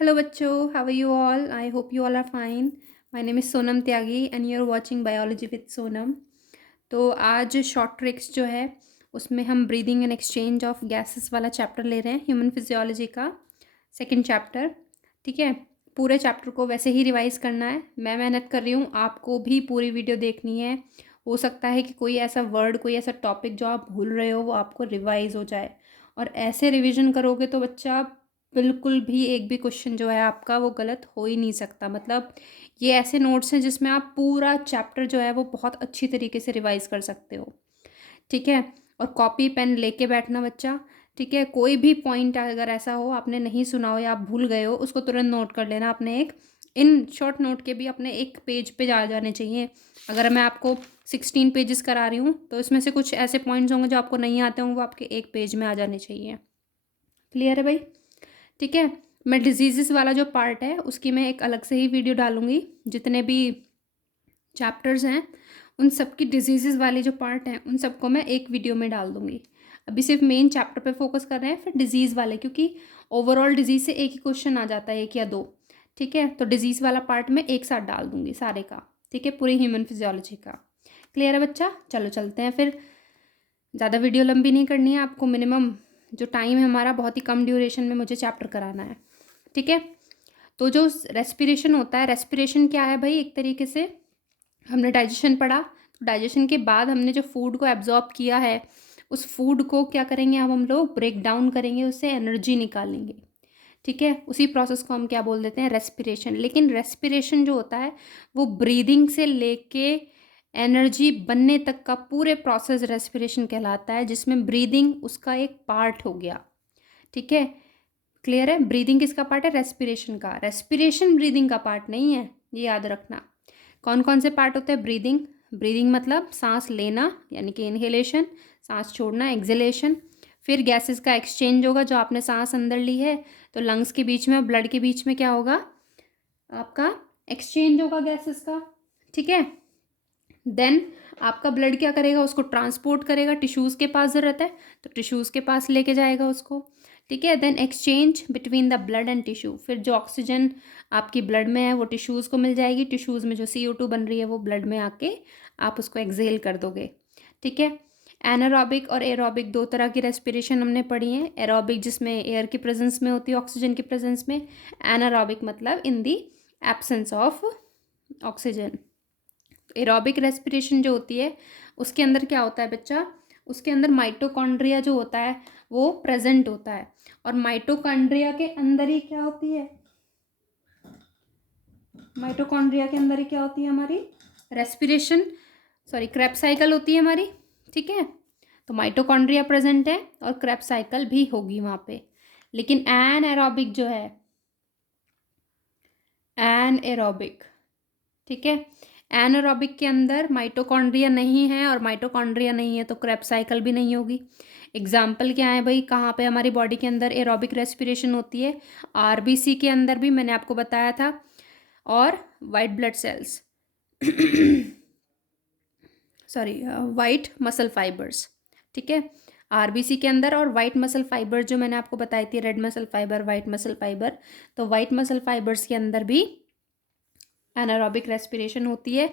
Hello, bachcho. How are you all? I hope you all are fine. My name is Sonam Tyagi and you're watching Biology with Sonam. तो आज short tricks जो है उसमें हम breathing and exchange of gases वाला chapter ले रहे हैं ह्यूमन फिजियोलॉजी का सेकंड चैप्टर। ठीक है, पूरे चैप्टर को वैसे ही रिवाइज करना है। मैं मेहनत कर रही हूँ, आपको भी पूरी वीडियो देखनी है। हो सकता है कि कोई ऐसा वर्ड, कोई ऐसा टॉपिक जो आप भूल रहे हो वो आपको रिवाइज हो जाए, और ऐसे रिवीजन करोगे तो बच्चा बिल्कुल भी एक भी क्वेश्चन जो है आपका वो गलत हो ही नहीं सकता। मतलब ये ऐसे नोट्स हैं जिसमें आप पूरा चैप्टर जो है वो बहुत अच्छी तरीके से रिवाइज कर सकते हो। ठीक है, और कॉपी पेन लेके बैठना बच्चा। ठीक है, कोई भी पॉइंट अगर ऐसा हो आपने नहीं सुना हो या आप भूल गए हो उसको तुरंत नोट कर लेना अपने एक इन शॉर्ट नोट के भी अपने एक पेज पे जा जाने चाहिए। अगर मैं आपको 16 पेजेस करा रही हूँ तो इसमें से कुछ ऐसे पॉइंट्स होंगे जो आपको नहीं आते होंगे, वो आपके एक पेज में आ जाने चाहिए। क्लियर है भाई? ठीक है, मैं डिजीज़ वाला जो पार्ट है उसकी मैं एक अलग से ही वीडियो डालूंगी। जितने भी चैप्टर्स हैं उन सब की डिजीज़ वाले जो पार्ट हैं उन सबको मैं एक वीडियो में डाल दूंगी। अभी सिर्फ मेन चैप्टर पे फोकस कर रहे हैं, फिर डिजीज़ वाले, क्योंकि ओवरऑल डिजीज़ से एक ही क्वेश्चन आ जाता है, एक या दो। ठीक है, तो डिजीज़ वाला पार्ट मैं एक साथ डाल दूंगी सारे का। ठीक है, पूरी ह्यूमन फिजियोलॉजी का। क्लियर है बच्चा? चलो चलते हैं फिर। ज़्यादा वीडियो लंबी नहीं करनी है आपको। मिनिमम जो टाइम है हमारा बहुत ही कम ड्यूरेशन में मुझे चैप्टर कराना है। ठीक है, तो जो रेस्पिरेशन होता है, रेस्पिरेशन क्या है भाई? एक तरीके से हमने डाइजेशन पढ़ा, तो डाइजेशन के बाद हमने जो फूड को एब्जॉर्ब किया है उस फूड को क्या करेंगे, अब हम लोग ब्रेक डाउन करेंगे, उससे एनर्जी निकालेंगे। ठीक है, उसी प्रोसेस को हम क्या बोल देते हैं? रेस्पिरेशन। लेकिन रेस्पिरेशन जो होता है वो ब्रीदिंग से लेके एनर्जी बनने तक का पूरे प्रोसेस रेस्पिरेशन कहलाता है, जिसमें ब्रीदिंग उसका एक पार्ट हो गया। ठीक है, क्लियर है? ब्रीदिंग किसका पार्ट है? रेस्पिरेशन का। रेस्पिरेशन ब्रीदिंग का पार्ट नहीं है, ये याद रखना। कौन कौन से पार्ट होते हैं ब्रीदिंग? ब्रीदिंग मतलब सांस लेना यानी कि इनहेलेशन, सांस छोड़ना एक्सहेलेशन। फिर गैसेस का एक्सचेंज होगा, जो आपने सांस अंदर ली है तो लंग्स के बीच में और ब्लड के बीच में क्या होगा? आपका एक्सचेंज होगा गैसेस का। ठीक है, देन आपका ब्लड क्या करेगा? उसको ट्रांसपोर्ट करेगा, टिश्यूज़ के पास ज़रूरत है तो टिश्यूज़ के पास लेके जाएगा उसको। ठीक है, then exchange between the blood and tissue. फिर जो ऑक्सीजन आपकी ब्लड में है वो टिश्यूज़ को मिल जाएगी, टिश्यूज़ में जो CO2 बन रही है वो ब्लड में आके आप उसको एक्सहेल कर दोगे। ठीक है, एनारोबिक और एरोबिक दो तरह की रेस्पिरेशन हमने पढ़ी है। एरोबिक जिसमें एयर की प्रेजेंस में होती है, ऑक्सीजन की प्रेजेंस में। एनारोबिक मतलब in the absence of oxygen. Aerobic respiration जो होती है उसके अंदर क्या होता है बच्चा? उसके अंदर माइटोकॉन्ड्रिया जो होता है वो प्रेजेंट होता है, और माइटोकॉन्ड्रिया के अंदर ही क्या होती है? माइटोकॉन्ड्रिया के अंदर ही क्या होती है हमारी? रेस्पिरेशन, सॉरी क्रेब साइकिल होती है हमारी। ठीक है, तो माइटोकॉन्ड्रिया प्रेजेंट है और क्रेब साइकिल भी होगी वहाँ पे। लेकिन एन एरोबिक जो है, एन एरोबिक, ठीक है, एनारोबिक के अंदर माइटोकॉन्ड्रिया नहीं है, और माइटोकॉन्ड्रिया नहीं है तो क्रेब साइकिल भी नहीं होगी। एग्जाम्पल क्या है भाई? कहाँ पे हमारी बॉडी के अंदर एरोबिक रेस्पिरेशन होती है? RBC के अंदर भी मैंने आपको बताया था, और white blood cells sorry white muscle fibres. ठीक है, RBC के अंदर और वाइट मसल फाइबर जो मैंने आपको बताई थी, red muscle fibre, white muscle fibre, तो वाइट मसल फाइबर्स के अंदर भी एनारोबिक रेस्पिरेशन होती है,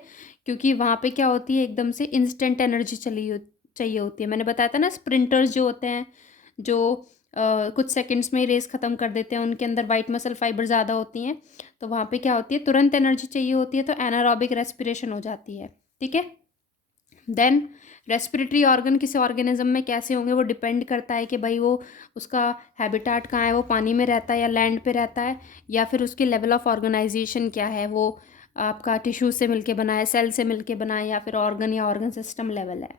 क्योंकि वहाँ पे क्या होती है? एकदम से इंस्टेंट एनर्जी चाहिए होती है। मैंने बताया था ना, स्प्रिंटर्स जो होते हैं जो कुछ सेकंड्स में रेस ख़त्म कर देते हैं, उनके अंदर वाइट मसल फाइबर ज़्यादा होती हैं, तो वहाँ पे क्या होती है? तुरंत एनर्जी चाहिए होती है, तो एनारोबिक रेस्पिरेशन हो जाती है। ठीक है, देन रेस्पिरेटरी ऑर्गन किसी ऑर्गेनिज्म में कैसे होंगे वो डिपेंड करता है कि भाई वो उसका हैबिटाट कहाँ है, वो पानी में रहता है या लैंड पे रहता है, या फिर उसकी लेवल ऑफ ऑर्गेनाइजेशन क्या है, वो आपका टिश्यू से मिलके बना है, सेल से मिलके बना है, या फिर ऑर्गन या ऑर्गन सिस्टम लेवल है।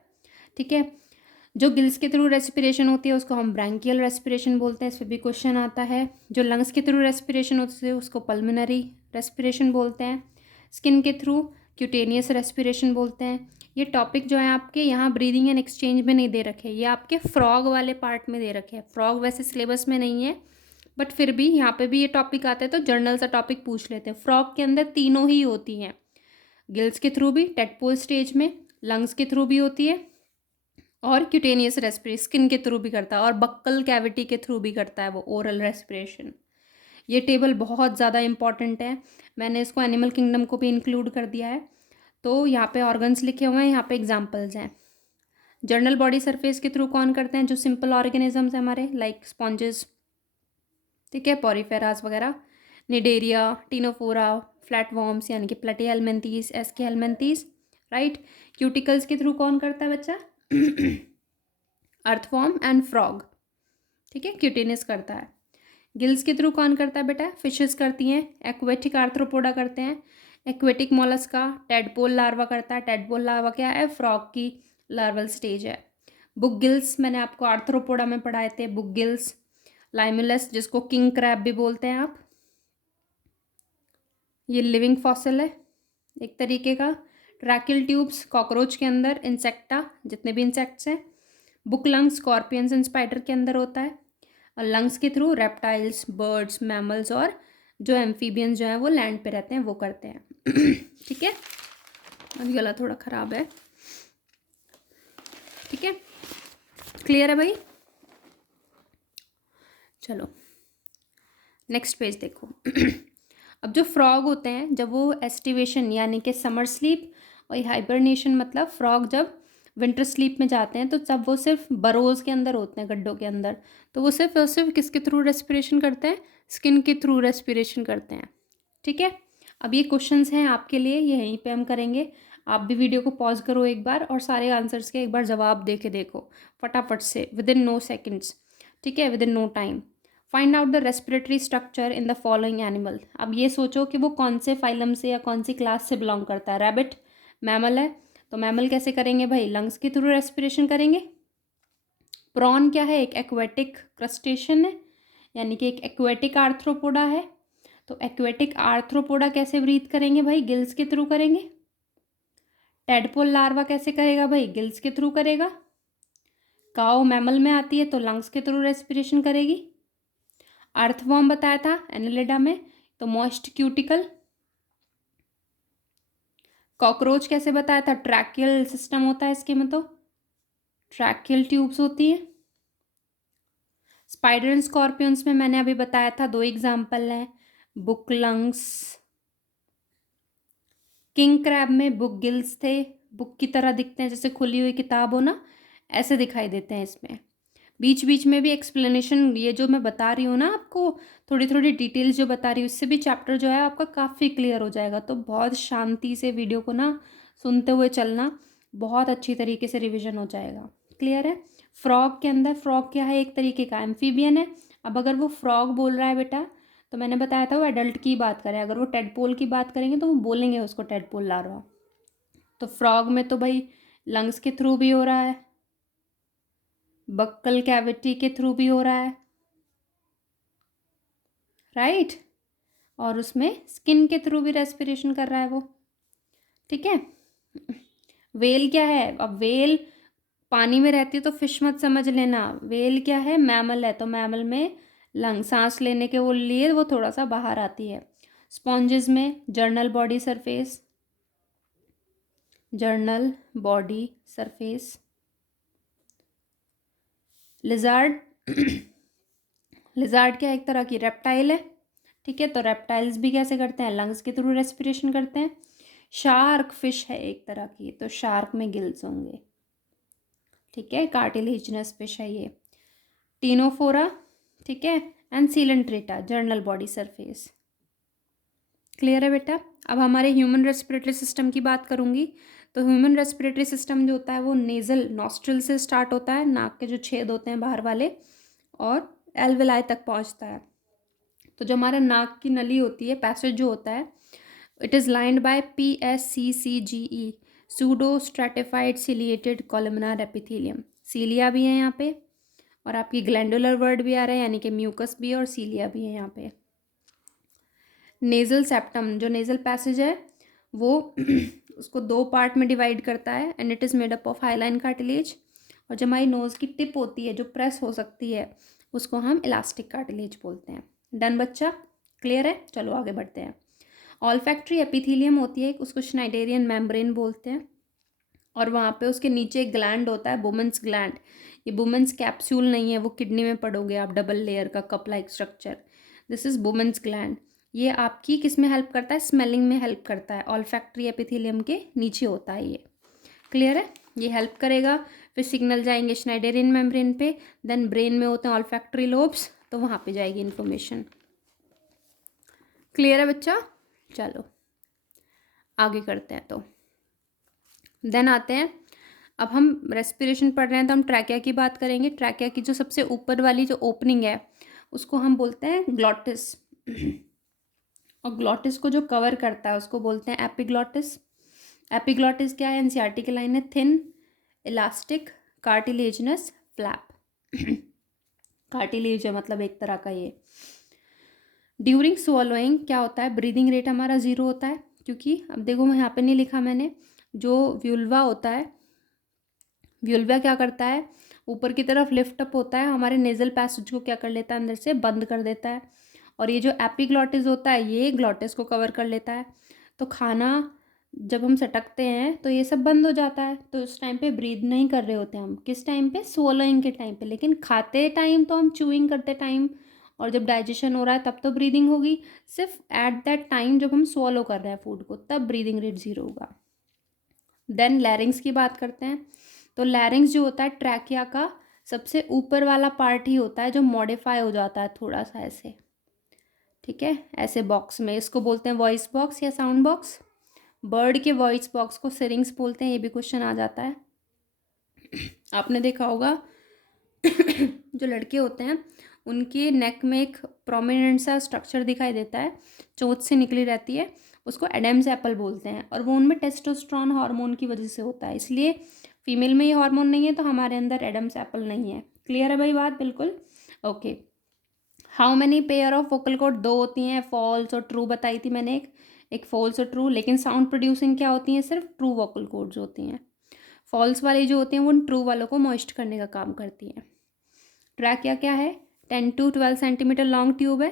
ठीक है, जो गिल्स के थ्रू रेस्पिरेशन होती है उसको हम ब्रैंकियल रेस्पिरेशन बोलते हैं, इस पर भी क्वेश्चन आता है। जो लंग्स के थ्रू रेस्पिरेशन होती है उसको पल्मोनरी रेस्पिरेशन बोलते हैं। स्किन के थ्रू क्यूटेनियस रेस्पिरेशन बोलते हैं। ये टॉपिक जो है आपके यहाँ ब्रीदिंग एंड एक्सचेंज में नहीं दे रखे, ये आपके फ्रॉग वाले पार्ट में दे रखे हैं। फ्रॉग वैसे सिलेबस में नहीं है, बट फिर भी यहाँ पे भी ये टॉपिक आते हैं तो जर्नल सा टॉपिक पूछ लेते हैं। फ्रॉग के अंदर तीनों ही होती हैं, गिल्स के थ्रू भी टेडपोल स्टेज में, लंग्स के थ्रू भी होती है, और क्यूटेनियस रेस्पिरेशन स्किन के थ्रू भी करता है, और बक्कल कैविटी के थ्रू भी करता है वो ओरल रेस्पिरेशन। ये टेबल बहुत ज़्यादा इंपॉर्टेंट है, मैंने इसको एनिमल किंगडम को भी इंक्लूड कर दिया है। तो यहाँ पे ऑर्गन्स लिखे हुए हैं, यहाँ पे एग्जाम्पल्स हैं। जर्नल बॉडी सरफेस के थ्रू कौन करते हैं, जो सिंपल ऑर्गेनिजम्स हैं हमारे, लाइक स्पॉन्जेस, ठीक है, पॉरीफेरास वगैरह, निडेरिया, टीनोफोरा, फ्लैटवॉर्म्स यानी कि प्लेटीहेल्मिन्थीस, एस्कीहेल्मिन्थीस, राइट। क्यूटिकल्स के थ्रू कौन करता है बच्चा, अर्थवॉर्म एंड फ्रॉग, ठीक है, क्यूटिनस करता है। गिल्स के थ्रू कौन करता है बेटा, फिशेस करती हैं। एक्वेटिक आर्थ्रोपोडा करते हैं। एक्वेटिक मोलस्का, टेडपोल लार्वा करता है। टेडपोल लार्वा क्या है, फ्रॉग की लार्वल स्टेज है। बुक गिल्स मैंने आपको आर्थ्रोपोडा में पढ़ाए थे, बुक गिल्स। लाइमुलस, जिसको किंग क्रैब भी बोलते हैं आप, ये लिविंग फॉसिल है एक तरीके का। ट्रैकिल ट्यूब्स कॉकरोच के अंदर, इंसेक्टा जितने भी इंसेक्ट्स हैं। Book lungs scorpions and spider के अंदर होता है। और लंग्स के थ्रू रेप्टाइल्स, बर्ड्स, मैमल्स और जो एम्फीबियंस जो हैं वो लैंड पे रहते हैं वो करते हैं। ठीक है, अभी गला थोड़ा ख़राब है, ठीक है, क्लियर है भाई। चलो नेक्स्ट पेज देखो। अब जो फ्रॉग होते हैं, जब वो एस्टिवेशन यानी कि समर स्लीप और हाइबरनेशन, मतलब फ्रॉग जब विंटर स्लीप में जाते हैं तो तब वो सिर्फ बरोज के अंदर होते हैं, गड्ढों के अंदर। तो वो सिर्फ और सिर्फ किसके थ्रू रेस्पिरेशन करते हैं, स्किन के थ्रू रेस्पिरेशन करते हैं, ठीक है। अब ये क्वेश्चंस हैं आपके लिए, ये यहीं पे हम करेंगे। आप भी वीडियो को पॉज करो एक बार और सारे आंसर्स के एक बार जवाब दे के देखो फटाफट से, विद इन नो सेकेंड्स, ठीक है, within no time. Find out the respiratory structure in the following animal. अब ये सोचो कि वो कौन से फाइलम से या कौन सी क्लास से बिलोंग करता है। रैबिट मैमल है, तो मैमल कैसे करेंगे भाई, लंग्स के थ्रू रेस्पिरेशन करेंगे। प्रॉन क्या है, एक एक्वेटिक क्रस्टेशन है, यानी कि एक एक्वेटिक आर्थ्रोपोडा है। तो एक्वेटिक आर्थ्रोपोडा कैसे ब्रीथ करेंगे भाई, गिल्स के थ्रू करेंगे। टेडपोल लार्वा कैसे करेगा भाई, गिल्स के थ्रू करेगा। काओ मैमल में आती है तो लंग्स के थ्रू रेस्पिरेशन करेगी। अर्थवॉर्म बताया था एनिलिडा में, तो मॉइस्ट क्यूटिकल। कॉकरोच कैसे बताया था, ट्रैकियल सिस्टम होता है इसके में, तो ट्रैकियल ट्यूब्स होती है। स्पाइडर एंड स्कॉर्पियंस में मैंने अभी बताया था, दो एग्जाम्पल हैं, बुक लंग्स। किंग क्रैब में बुक गिल्स थे, बुक की तरह दिखते हैं, जैसे खुली हुई किताब हो ना, ऐसे दिखाई देते हैं इसमें। बीच बीच में भी एक्सप्लेनेशन, ये जो मैं बता रही हूँ ना आपको, थोड़ी थोड़ी डिटेल्स जो बता रही हूँ, इससे भी चैप्टर जो है आपका काफ़ी क्लियर हो जाएगा। तो बहुत शांति से वीडियो को ना सुनते हुए चलना, बहुत अच्छी तरीके से रिवीजन हो जाएगा। क्लियर है। फ्रॉग के अंदर, फ्रॉग क्या है, एक तरीके का एम्फीबियन है। अब अगर वो फ्रॉग बोल रहा है बेटा, तो मैंने बताया था वो एडल्ट की बात करें, अगर वो टेडपोल की बात करेंगे तो वो बोलेंगे उसको टेडपोल लार्वा। तो फ्रॉग में तो भाई लंग्स के थ्रू भी हो रहा है, बक्कल कैविटी के थ्रू भी हो रहा है, राइट, और उसमें स्किन के थ्रू भी रेस्पिरेशन कर रहा है वो, ठीक है। वेल क्या है, अब वेल पानी में रहती है तो फिश मत समझ लेना, वेल क्या है, मैमल है, तो मैमल में लंग, सांस लेने के वो लिए वो थोड़ा सा बाहर आती है। स्पॉन्जेस में journal body surface, journal body surface. Lizard, lizard क्या, एक तरह की रेप्टाइल है, ठीक है, तो रेप्टाइल्स भी कैसे करते हैं, लंग्स के थ्रू रेस्पिरेशन करते हैं। शार्क फिश है एक तरह की, तो शार्क में गिल्स होंगे, ठीक है, कार्टिलेजिनस फिश है ये। टीनोफोरा, ठीक है, and Coelenterata journal body surface. Clear है बेटा। अब हमारे ह्यूमन रेस्पिरेटरी सिस्टम की बात करूंगी, तो ह्यूमन रेस्पिरेटरी सिस्टम जो होता है वो नेज़ल नॉस्ट्रिल से स्टार्ट होता है, नाक के जो छेद होते हैं बाहर वाले, और एल्वेलाई तक पहुंचता है। तो जो हमारा नाक की नली होती है, पैसेज जो होता है, it is lined by PSCCGE, pseudo stratified ciliated columnar epithelium. Cilia भी है यहाँ पे, और आपकी ग्लैंडुलर वर्ड भी आ रहा है, यानी कि म्यूकस भी है, और सीलिया भी है यहाँ पे। नेज़ल सेप्टम, जो नेज़ल पैसेज है वो उसको दो पार्ट में डिवाइड करता है, and it is made up of hyaline cartilage. और जो हमारी नोज़ की टिप होती है जो प्रेस हो सकती है, उसको हम इलास्टिक कार्टिलेज बोलते हैं। डन बच्चा, क्लियर है। चलो आगे बढ़ते हैं। ऑल्फैक्ट्री एपिथेलियम होती है, उसको स्नाइडेरियन मेम्ब्रेन बोलते हैं, और वहाँ पे उसके नीचे एक ग्लैंड होता है, बुमेंस ग्लैंड। ये बुमेंस कैप्सूल नहीं है, वो किडनी में पढ़ोगे आप, डबल लेयर का cup like structure. This is women's gland. ये आपकी किस में हेल्प करता है? स्मेलिंग में हेल्प करता है। ऑल्फैक्टरी एपिथेलियम के नीचे होता है ये। क्लियर है? ये हेल्प करेगा। फिर सिग्नल जाएंगे स्नाइडेरियन मेम्ब्रेन पे, देन ब्रेन में होते हैं ऑल्फैक्टरी लोब्स, तो वहाँ पे जाएगी इन्फॉर्मेशन। क्लियर है बच्चा? चलो आगे करते हैं। तो देन आते हैं, अब हम रेस्पिरेशन पढ़ रहे हैं तो हम ट्रैकिया की बात करेंगे। ट्रैकिया की जो सबसे ऊपर वाली जो ओपनिंग है उसको हम बोलते हैं ग्लॉटिस, और ग्लॉटिस को जो कवर करता है उसको बोलते हैं एपिग्लॉटिस। एपिग्लॉटिस क्या है? एनसीईआरटी की लाइन है, thin elastic cartilaginous flap. Cartilage है मतलब एक तरह का ये। ड्यूरिंग swallowing क्या होता है? ब्रीदिंग रेट हमारा 0 होता है, क्योंकि अब देखो मैं यहाँ पे नहीं लिखा मैंने, जो व्यूल्वा होता है, व्यूल्वा क्या करता है? ऊपर की तरफ लिफ्ट अप होता है, हमारे नेजल पैसेज को क्या कर लेता है? अंदर से बंद कर देता है। और ये जो एपिग्लॉटिस होता है ये ग्लॉटिस को कवर कर लेता है। तो खाना जब हम सटकते हैं तो ये सब बंद हो जाता है, तो उस टाइम पे ब्रीद नहीं कर रहे होते हम। किस टाइम पे? swallowing के टाइम पे। लेकिन खाते टाइम तो हम चूइंग करते टाइम, और जब डाइजेशन हो रहा है तब तो ब्रीदिंग होगी। सिर्फ एट दैट टाइम जब हम swallow कर रहे हैं फूड को, तब ब्रीदिंग रेट 0 होगा। देन लैरिंग्स की बात करते हैं। तो लैरिंग्स जो होता है ट्रैकिया का सबसे ऊपर वाला पार्ट ही होता है, जो मॉडिफाई हो जाता है थोड़ा सा ऐसे, ठीक है, ऐसे बॉक्स में। इसको बोलते हैं वॉइस बॉक्स या साउंड बॉक्स। बर्ड के वॉइस बॉक्स को सिरिंग्स बोलते हैं, ये भी क्वेश्चन आ जाता है। आपने देखा होगा जो लड़के होते हैं उनके नेक में एक प्रोमिनेंट सा स्ट्रक्चर दिखाई देता है, चोंच से निकली रहती है, उसको एडम्स एप्पल बोलते हैं, और वो उनमें टेस्टोस्टेरोन हार्मोन की वजह से होता है। इसलिए फीमेल में ये हार्मोन नहीं है तो हमारे अंदर एडम्स एप्पल नहीं है। क्लियर है भाई बात? बिल्कुल okay. How many pair of vocal cord? 2 होती हैं, फॉल्स और ट्रू बताई थी मैंने, एक फॉल्स और ट्रू। लेकिन साउंड प्रोड्यूसिंग क्या होती हैं? सिर्फ ट्रू वोकल कॉर्ड्स होती हैं। फॉल्स वाली जो होती हैं वो ट्रू वालों को मॉइस्ट करने का काम करती हैं। ट्रैकिया क्या है? 10 to 12 सेंटीमीटर लॉन्ग ट्यूब है,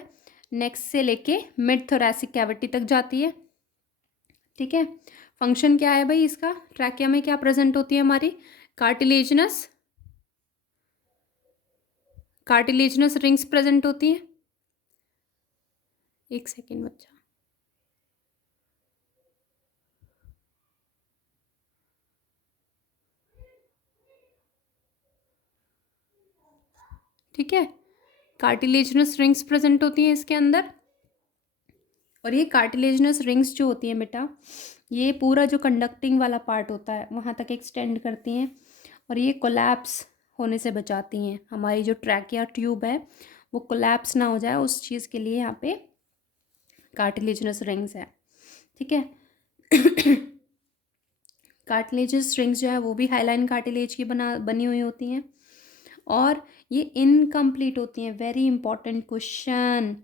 नेक्स्ट से लेके मिड थोरैसिक कैविटी तक जाती है, ठीक है। फंक्शन क्या है भाई इसका? ट्रैकिया में क्या प्रेजेंट होती है हमारी? कार्टिलेजनस रिंग्स प्रेजेंट होती हैं। एक सेकेंड बच्चा, ठीक है, कार्टिलेजनस रिंग्स प्रेजेंट होती हैं इसके अंदर। और ये कार्टिलेजनस रिंग्स जो होती हैं बेटा, ये पूरा जो कंडक्टिंग वाला पार्ट होता है वहाँ तक एक्सटेंड करती हैं, और ये कोलैप्स होने से बचाती हैं। हमारी जो ट्रैकिया ट्यूब है वो कोलैप्स ना हो जाए, उस चीज़ के लिए यहाँ पे कार्टिलेजनस रिंग्स है, ठीक है। कार्टिलेजस रिंग्स जो है वो भी हाइलाइन कार्टिलेज की बनी हुई होती हैं, और ये इनकम्प्लीट होती हैं। वेरी इंपॉर्टेंट क्वेश्चन,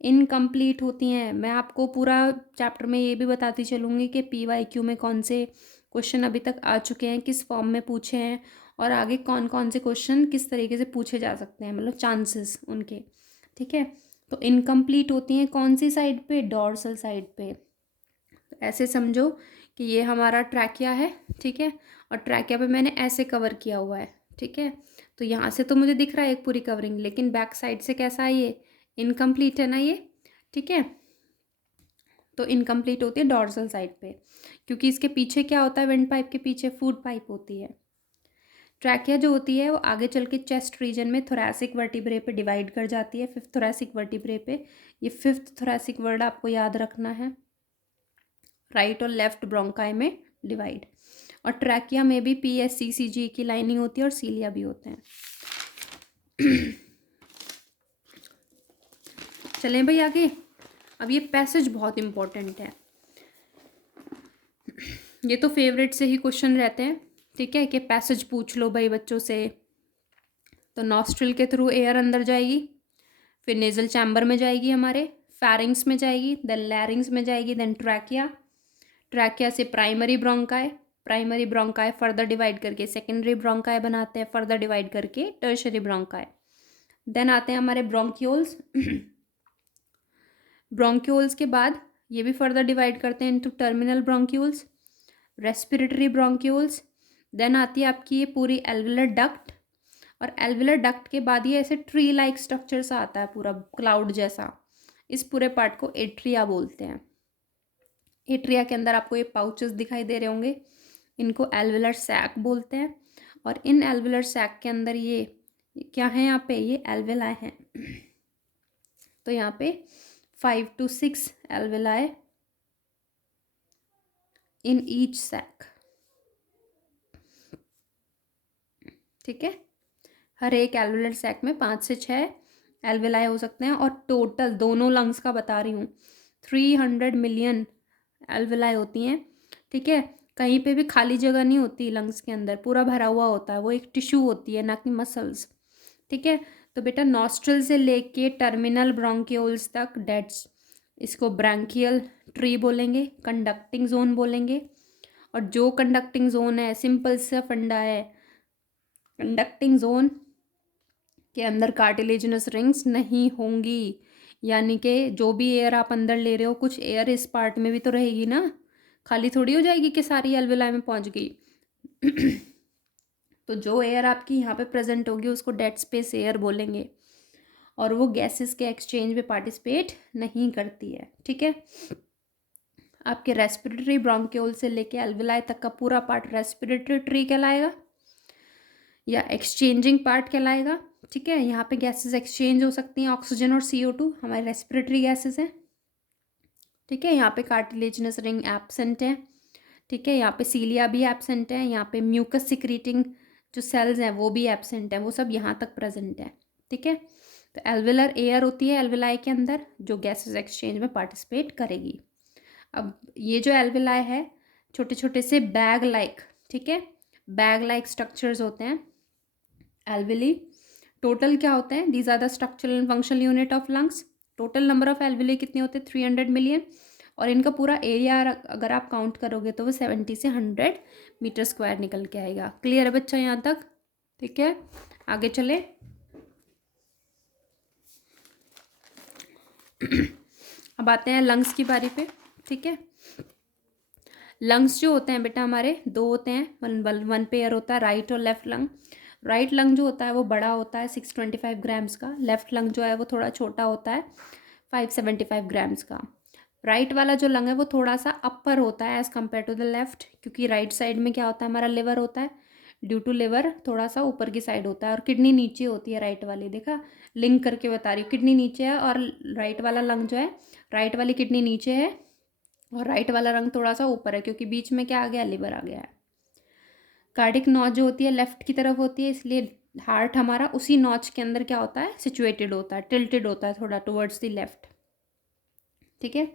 इनकम्प्लीट होती हैं। मैं आपको पूरा चैप्टर में ये भी बताती चलूँगी कि PYQ में कौन से क्वेश्चन अभी तक आ चुके हैं, किस फॉर्म में पूछे हैं, और आगे कौन कौन से क्वेश्चन किस तरीके से पूछे जा सकते हैं, मतलब चांसेस उनके, ठीक है। तो इनकम्प्लीट होती हैं कौन सी साइड पे? डॉर्सल साइड पे। तो ऐसे समझो कि ये हमारा ट्रैकिया है, ठीक है, और ट्रैकिया पे मैंने ऐसे कवर किया हुआ है, ठीक है। तो यहाँ से तो मुझे दिख रहा है एक पूरी कवरिंग, लेकिन बैक साइड से कैसा है? ये इनकम्प्लीट है ना ये, ठीक है। तो इनकम्प्लीट होती है डॉर्सल साइड पे, क्योंकि इसके पीछे क्या होता है? विंड पाइप के पीछे फूड पाइप होती है। ट्रैकिया जो होती है वो आगे चल के चेस्ट रीजन में थोरैसिक वर्टिब्रे पे डिवाइड कर जाती है, 5th थोरैसिक वर्टिब्रे पे। ये 5th थोरैसिक वर्ड आपको याद रखना है, राइट और लेफ्ट ब्रोंकाई में डिवाइड। और ट्रैकिया में भी PSCCG की लाइनिंग होती है और सीलिया भी होते हैं। चलें भाई आगे। अब ये पैसेज बहुत इंपॉर्टेंट है, ये तो फेवरेट से ही क्वेश्चन रहते हैं, ठीक है, कि पैसेज पूछ लो भाई बच्चों से। तो नॉस्ट्रिल के थ्रू एयर अंदर जाएगी, फिर नेजल चैम्बर में जाएगी, हमारे फैरिंग्स में जाएगी, देन लैरिंग्स में जाएगी, देन ट्रैकिया। ट्रैकिया से प्राइमरी ब्रोंकाई फर्दर डिवाइड करके सेकेंडरी ब्रोंकाई बनाते हैं, फर्दर डिवाइड करके टर्शरी ब्रोंकाई। देन आते हैं हमारे ब्रोंक्यूल्स। ब्रोंक्यूल्स के बाद ये भी फर्दर डिवाइड करते हैं into terminal bronchioles, respiratory bronchioles. Then आती है आपकी ये पूरी एल्वेलर डक्ट, और एल्विलर डक्ट के बाद ये ऐसे ट्री लाइक स्ट्रक्चर सा आता है, पूरा क्लाउड जैसा। इस पूरे पार्ट को एट्रिया बोलते हैं। एट्रिया के अंदर आपको ये पाउचेस दिखाई दे रहे होंगे, इनको एल्विलर सैक बोलते हैं। और इन एल्विलर सैक के अंदर ये क्या है, यहाँ पे ये एल्विलाई हैं। तो यहाँ पे 5 to 6 alveoli in each sac. ठीक है, हर एक एल्विलर सैक में 5 से 6 एल्विलाई हो सकते हैं। और टोटल दोनों लंग्स का बता रही हूँ, 300 मिलियन एल्विलाई होती हैं। ठीक है, कहीं पे भी खाली जगह नहीं होती लंग्स के अंदर, पूरा भरा हुआ होता है, वो एक टिश्यू होती है, ना कि मसल्स। ठीक है, तो बेटा नॉस्ट्रल से लेके टर्मिनल ब्रोंक्यूल्स तक डेड्स, इसको ब्रैंकियल ट्री बोलेंगे, कंडक्टिंग जोन बोलेंगे। और जो कंडक्टिंग जोन है, सिंपल सा फंडा है, कंडक्टिंग जोन के अंदर कार्टिलेजिनस रिंग्स नहीं होंगी। यानी कि जो भी एयर आप अंदर ले रहे हो, कुछ एयर इस पार्ट में भी तो रहेगी ना, खाली थोड़ी हो जाएगी कि सारी एल्विलाई में पहुंच गई। तो जो एयर आपकी यहाँ पे प्रेजेंट होगी उसको डेड स्पेस एयर बोलेंगे, और वो गैसेस के एक्सचेंज में पार्टिसिपेट नहीं करती है। ठीक है, आपके रेस्पिरेटरी ब्रोंक्यूल से लेके एल्विलाई तक का पूरा पार्ट रेस्पिरेटरी ट्री कहलाएगा या एक्सचेंजिंग पार्ट कहलाएगा। ठीक है, यहाँ पे गैसेस एक्सचेंज हो सकती हैं, ऑक्सीजन और CO2 हमारे रेस्पिरेटरी गैसेस हैं। ठीक है, यहाँ पे कार्टिलेजिनस रिंग एब्सेंट है। ठीक है, यहाँ पे सीलिया भी एब्सेंट है, यहाँ पे म्यूकस सिक्रीटिंग जो सेल्स हैं वो भी एब्सेंट है, वो सब यहाँ तक प्रेजेंट है। ठीक है, तो एल्विलर एयर होती है एल्विलाई के अंदर जो गैसेस एक्सचेंज में पार्टिसिपेट करेगी। अब ये जो एल्विलाई है, छोटे छोटे से बैग लाइक, ठीक है, बैग लाइक स्ट्रक्चर्स होते हैं एल्विली। टोटल क्या होते हैं, these are the structural and functional unit of lungs. Total number of alveoli कितने होते हैं, 300 मिलियन। और इनका पूरा एरिया अगर आप काउंट करोगे तो वो 70 से 100 मीटर स्क्वायर निकल के आएगा। क्लियर है बच्चा यहाँ तक? ठीक है, आगे चले। अब आते हैं लंग्स की बारी पे। ठीक है, लंग्स जो होते हैं बेटा हमारे दो होते हैं, वन पेयर होता है, राइट और लेफ्ट लंग। राइट लंग जो होता है वो बड़ा होता है 625 ग्राम्स का, लेफ्ट लंग जो है वो थोड़ा छोटा होता है 575 ग्राम्स का। राइट वाला जो लंग है वो थोड़ा सा अपर होता है as compare to the left, क्योंकि राइट साइड में क्या होता है, हमारा लिवर होता है, ड्यू टू लिवर थोड़ा सा ऊपर की साइड होता है, और किडनी नीचे होती है राइट वाली। देखा, लिंक करके बता रही हूँ, किडनी नीचे है और राइट वाला लंग जो है, राइट वाली किडनी नीचे है और राइट वाला रंग थोड़ा सा ऊपर है, क्योंकि बीच में क्या आ गया, लिवर आ गया है। कार्डिक नॉच जो होती है लेफ्ट की तरफ होती है, इसलिए हार्ट हमारा उसी नॉच के अंदर क्या होता है, सिचुएटेड होता है, टिल्टेड होता है थोड़ा टुवर्ड्स द लेफ्ट। ठीक है,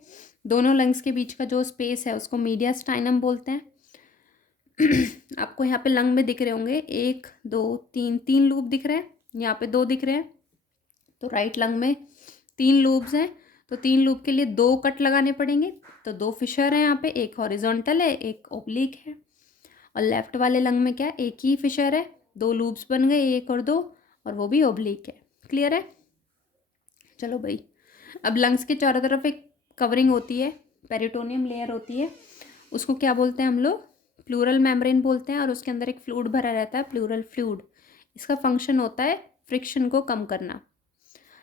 दोनों लंग्स के बीच का जो स्पेस है उसको मीडियास्टाइनम बोलते हैं। आपको यहाँ पे लंग में दिख रहे होंगे 1 2 3, 3 लूप दिख रहे हैं, यहाँ पे 2 दिख रहे हैं। तो राइट लंग में 3 लूप्स हैं, तो 3 लूप के लिए 2 कट लगाने पड़ेंगे। तो 2 फिशर हैं यहाँ पे, एक हॉरिजॉन्टल है, एक ओब्लिक है। और लेफ्ट वाले लंग में क्या, एक ही फिशर है, 2 लूप्स बन गए, 1 और 2, और वो भी ओब्लिक है। क्लियर है? चलो भाई, अब लंग्स के चारों तरफ एक कवरिंग होती है, पेरिटोनियम लेयर होती है, उसको क्या बोलते हैं हम लोग, प्लूरल मेम्ब्रेन बोलते हैं। और उसके अंदर एक फ्लूइड भरा रहता है, प्लूरल फ्लूइड। इसका फंक्शन होता है फ्रिक्शन को कम करना।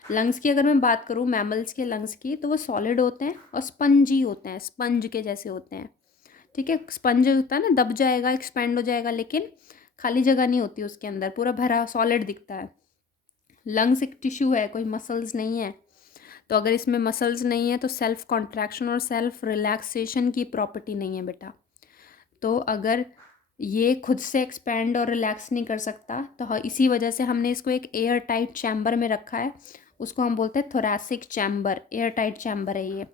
लंग्स की अगर मैं बात करूँ, मैमल्स के लंग्स की, तो वो सॉलिड होते हैं और स्पंजी होते हैं, स्पंज के जैसे होते हैं। ठीक है, स्पंज होता है ना, दब जाएगा, एक्सपैंड हो जाएगा, लेकिन खाली जगह नहीं होती उसके अंदर, पूरा भरा सॉलिड दिखता है। लंग्स एक टिश्यू है, कोई मसल्स नहीं है। तो अगर इसमें मसल्स नहीं है तो सेल्फ कॉन्ट्रैक्शन और सेल्फ रिलैक्सेशन की प्रॉपर्टी नहीं है बेटा। तो अगर ये खुद से एक्सपैंड और रिलैक्स नहीं कर सकता, तो इसी वजह से हमने इसको एक एयर टाइट चैम्बर में रखा है, उसको हम बोलते हैं thoracic chamber, air tight chamber है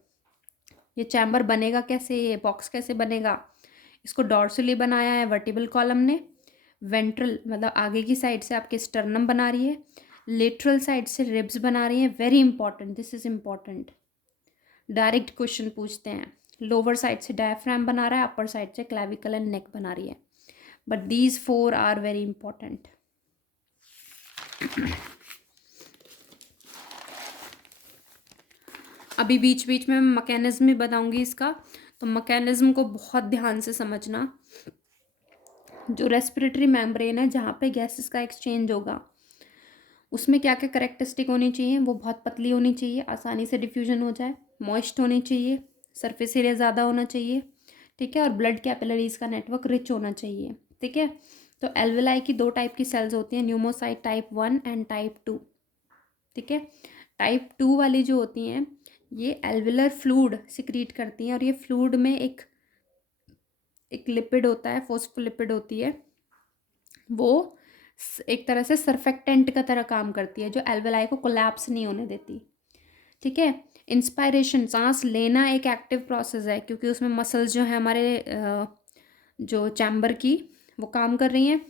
ये चैम्बर बनेगा कैसे, ये बॉक्स कैसे बनेगा, इसको डॉर्सली बनाया है वर्टिबल कॉलम ने, वेंट्रल मतलब आगे की साइड से आपके स्टर्नम बना रही है, लेटरल साइड से रिब्स बना रही है। Very important, this is important, direct question पूछते हैं। लोअर साइड से डायफ्राम बना रहा है, अपर साइड से क्लैविकल एंड नेक बना रही है, but these 4 are very important. अभी बीच बीच में मैकेनिज्म भी बताऊंगी इसका, तो मैकेनिज्म को बहुत ध्यान से समझना। जो रेस्पिरेटरी मेम्ब्रेन है, जहाँ पे गैसेस का एक्सचेंज होगा, उसमें क्या क्या करेक्टरिस्टिक होनी चाहिए, वो बहुत पतली होनी चाहिए, आसानी से डिफ्यूजन हो जाए, मॉइस्ट होनी चाहिए, सरफेस एरिया ज़्यादा होना चाहिए, ठीक है, और ब्लड कैपिलरीज का नेटवर्क रिच होना चाहिए, ठीक है। तो एल्वेलाई की 2 टाइप की सेल्स होती हैं, न्यूमोसाइट टाइप 1 एंड टाइप 2, ठीक है। टाइप 2 वाली जो होती हैं ये एल्वेलर फ्लूइड सिक्रीट करती हैं, और ये फ्लूइड में एक लिपिड होता है, फोस्फोलिपिड होती है, वो एक तरह से सरफेक्टेंट का तरह काम करती है, जो एल्वेलाई को कोलैप्स नहीं होने देती, ठीक है। इंस्पायरेशन, सांस लेना एक एक्टिव प्रोसेस है, क्योंकि उसमें मसल्स जो है हमारे जो चैम्बर की वो काम कर रही हैं।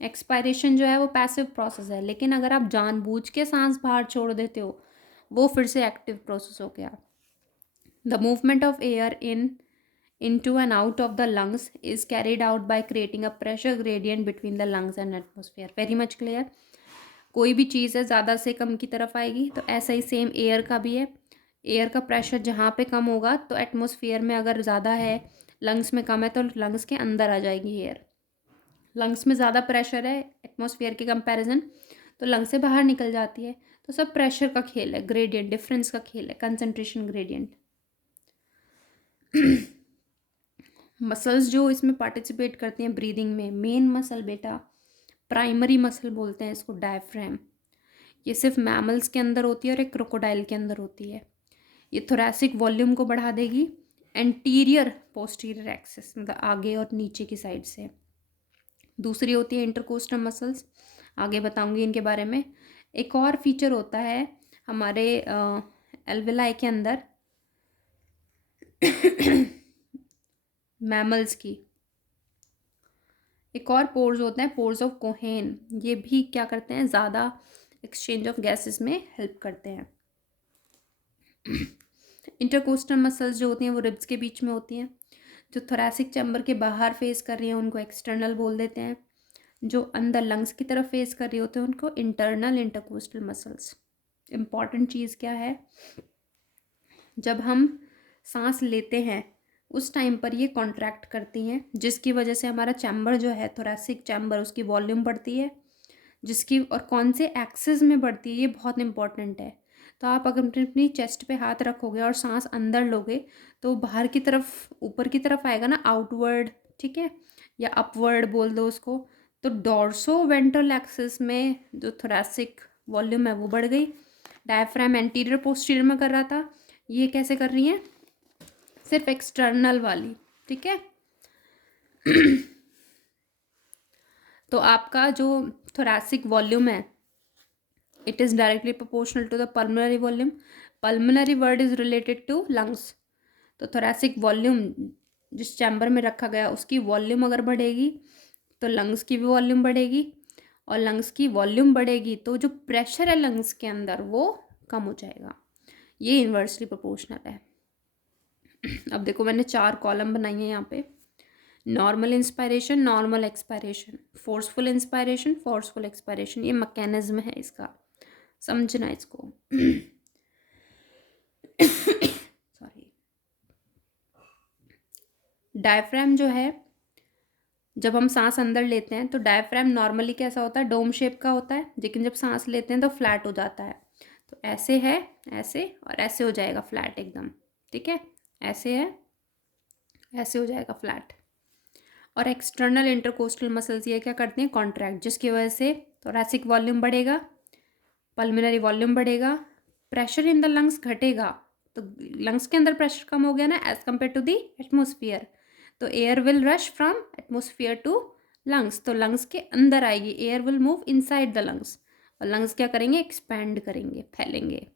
एक्सपायरेशन जो है वो पैसिव प्रोसेस है, लेकिन अगर आप जानबूझ के सांस बाहर छोड़ देते हो वो फिर से एक्टिव प्रोसेस हो गया। The movement of air into and out of the lungs is carried out by creating a pressure gradient between the lungs and atmosphere. Very much clear? कोई भी चीज़ है ज़्यादा से कम की तरफ आएगी, तो ऐसा ही सेम एयर का भी है। एयर का प्रेशर जहाँ पे कम होगा तो एटमॉस्फेयर में अगर ज़्यादा है, लंग्स में कम है तो लंग्स के अंदर आ जाएगी एयर। लंग्स में ज़्यादा प्रेशर है एटमॉस्फेयर के कंपैरिजन, तो लंग्स से बाहर निकल जाती है। तो सब प्रेशर का खेल है, ग्रेडियंट डिफरेंस का खेल है, कंसंट्रेशन ग्रेडियंट। मसल्स जो इसमें पार्टिसिपेट करती हैं ब्रीदिंग में, मेन मसल बेटा प्राइमरी मसल बोलते हैं इसको, डायफ्राम। ये सिर्फ मैमल्स के अंदर होती है और एक क्रोकोडाइल के अंदर होती है। ये थोरैसिक वॉल्यूम को बढ़ा देगी एंटीरियर पोस्टीरियर एक्सिस, मतलब आगे और नीचे की साइड से। दूसरी होती है इंटरकोस्टल मसल्स, आगे बताऊंगी इनके बारे में। एक और फीचर होता है हमारे एल्वेलाई के अंदर मैमल्स की, एक और पोर्स होते हैं, पोर्स ऑफ कोहेन। ये भी क्या करते हैं, ज़्यादा एक्सचेंज ऑफ गैसेस में हेल्प करते हैं। इंटरकोस्टल मसल्स जो होती हैं वो रिब्स के बीच में होती हैं। जो थोरैसिक चैम्बर के बाहर फेस कर रही हैं उनको एक्सटर्नल बोल देते हैं, जो अंदर लंग्स की तरफ फेस कर रही होते हैं उनको इंटरनल इंटरकोस्टल मसल्स। इम्पॉर्टेंट चीज़ क्या है, जब हम सांस लेते हैं उस टाइम पर ये कॉन्ट्रैक्ट करती हैं, जिसकी वजह से हमारा चैम्बर जो है थोरैसिक चैम्बर, उसकी वॉल्यूम बढ़ती है, जिसकी और कौन से एक्सिस में बढ़ती है ये बहुत इंपॉर्टेंट है। तो आप अगर अपनी चेस्ट पे हाथ रखोगे और सांस अंदर लोगे तो बाहर की तरफ, ऊपर की तरफ आएगा ना, आउटवर्ड, ठीक है, या अपवर्ड बोल दो उसको। तो डॉर्सो वेंट्रल एक्सिस में जो थोरैसिक वॉल्यूम है वो बढ़ गई। डायफ्राम एंटीरियर पोस्टीरियर में कर रहा था, ये कैसे कर रही हैं, सिर्फ एक्सटर्नल वाली, ठीक है। तो आपका जो थोरैसिक वॉल्यूम है it is directly proportional to the pulmonary volume. Pulmonary word is related to lungs. तो थोरैसिक वॉल्यूम जिस चैम्बर में रखा गया उसकी वॉल्यूम अगर बढ़ेगी तो लंग्स की भी वॉल्यूम बढ़ेगी, और लंग्स की वॉल्यूम बढ़ेगी तो जो प्रेशर है लंग्स के अंदर वो कम हो जाएगा। ये इन्वर्सली प्रोपोर्शनल है। अब देखो मैंने 4 कॉलम बनाई हैं यहाँ पे, normal inspiration, normal expiration, forceful inspiration, forceful expiration. ये मैकेनिज्म है इसका, समझना इसको। सॉरी। डायफ्राम जो है, जब हम सांस अंदर लेते हैं तो डायफ्राम नॉर्मली कैसा होता है, डोम शेप का होता है, लेकिन जब सांस लेते हैं तो फ्लैट हो जाता है। तो ऐसे है, ऐसे और ऐसे हो जाएगा फ्लैट एकदम, ठीक है, ऐसे है, ऐसे हो जाएगा फ्लैट। और एक्सटर्नल इंटरकोस्टल मसल्स ये क्या करते हैं, कॉन्ट्रैक्ट, जिसकी वजह से थोरैसिक वॉल्यूम बढ़ेगा, पल्मोनरी वॉल्यूम बढ़ेगा, प्रेशर इन द लंग्स घटेगा। तो लंग्स के अंदर प्रेशर कम हो गया ना as compare to the atmosphere, तो air will rush from atmosphere to lungs, तो लंग्स के अंदर आएगी, air will move inside the lungs, और लंग्स क्या करेंगे, एक्सपैंड करेंगे, फैलेंगे।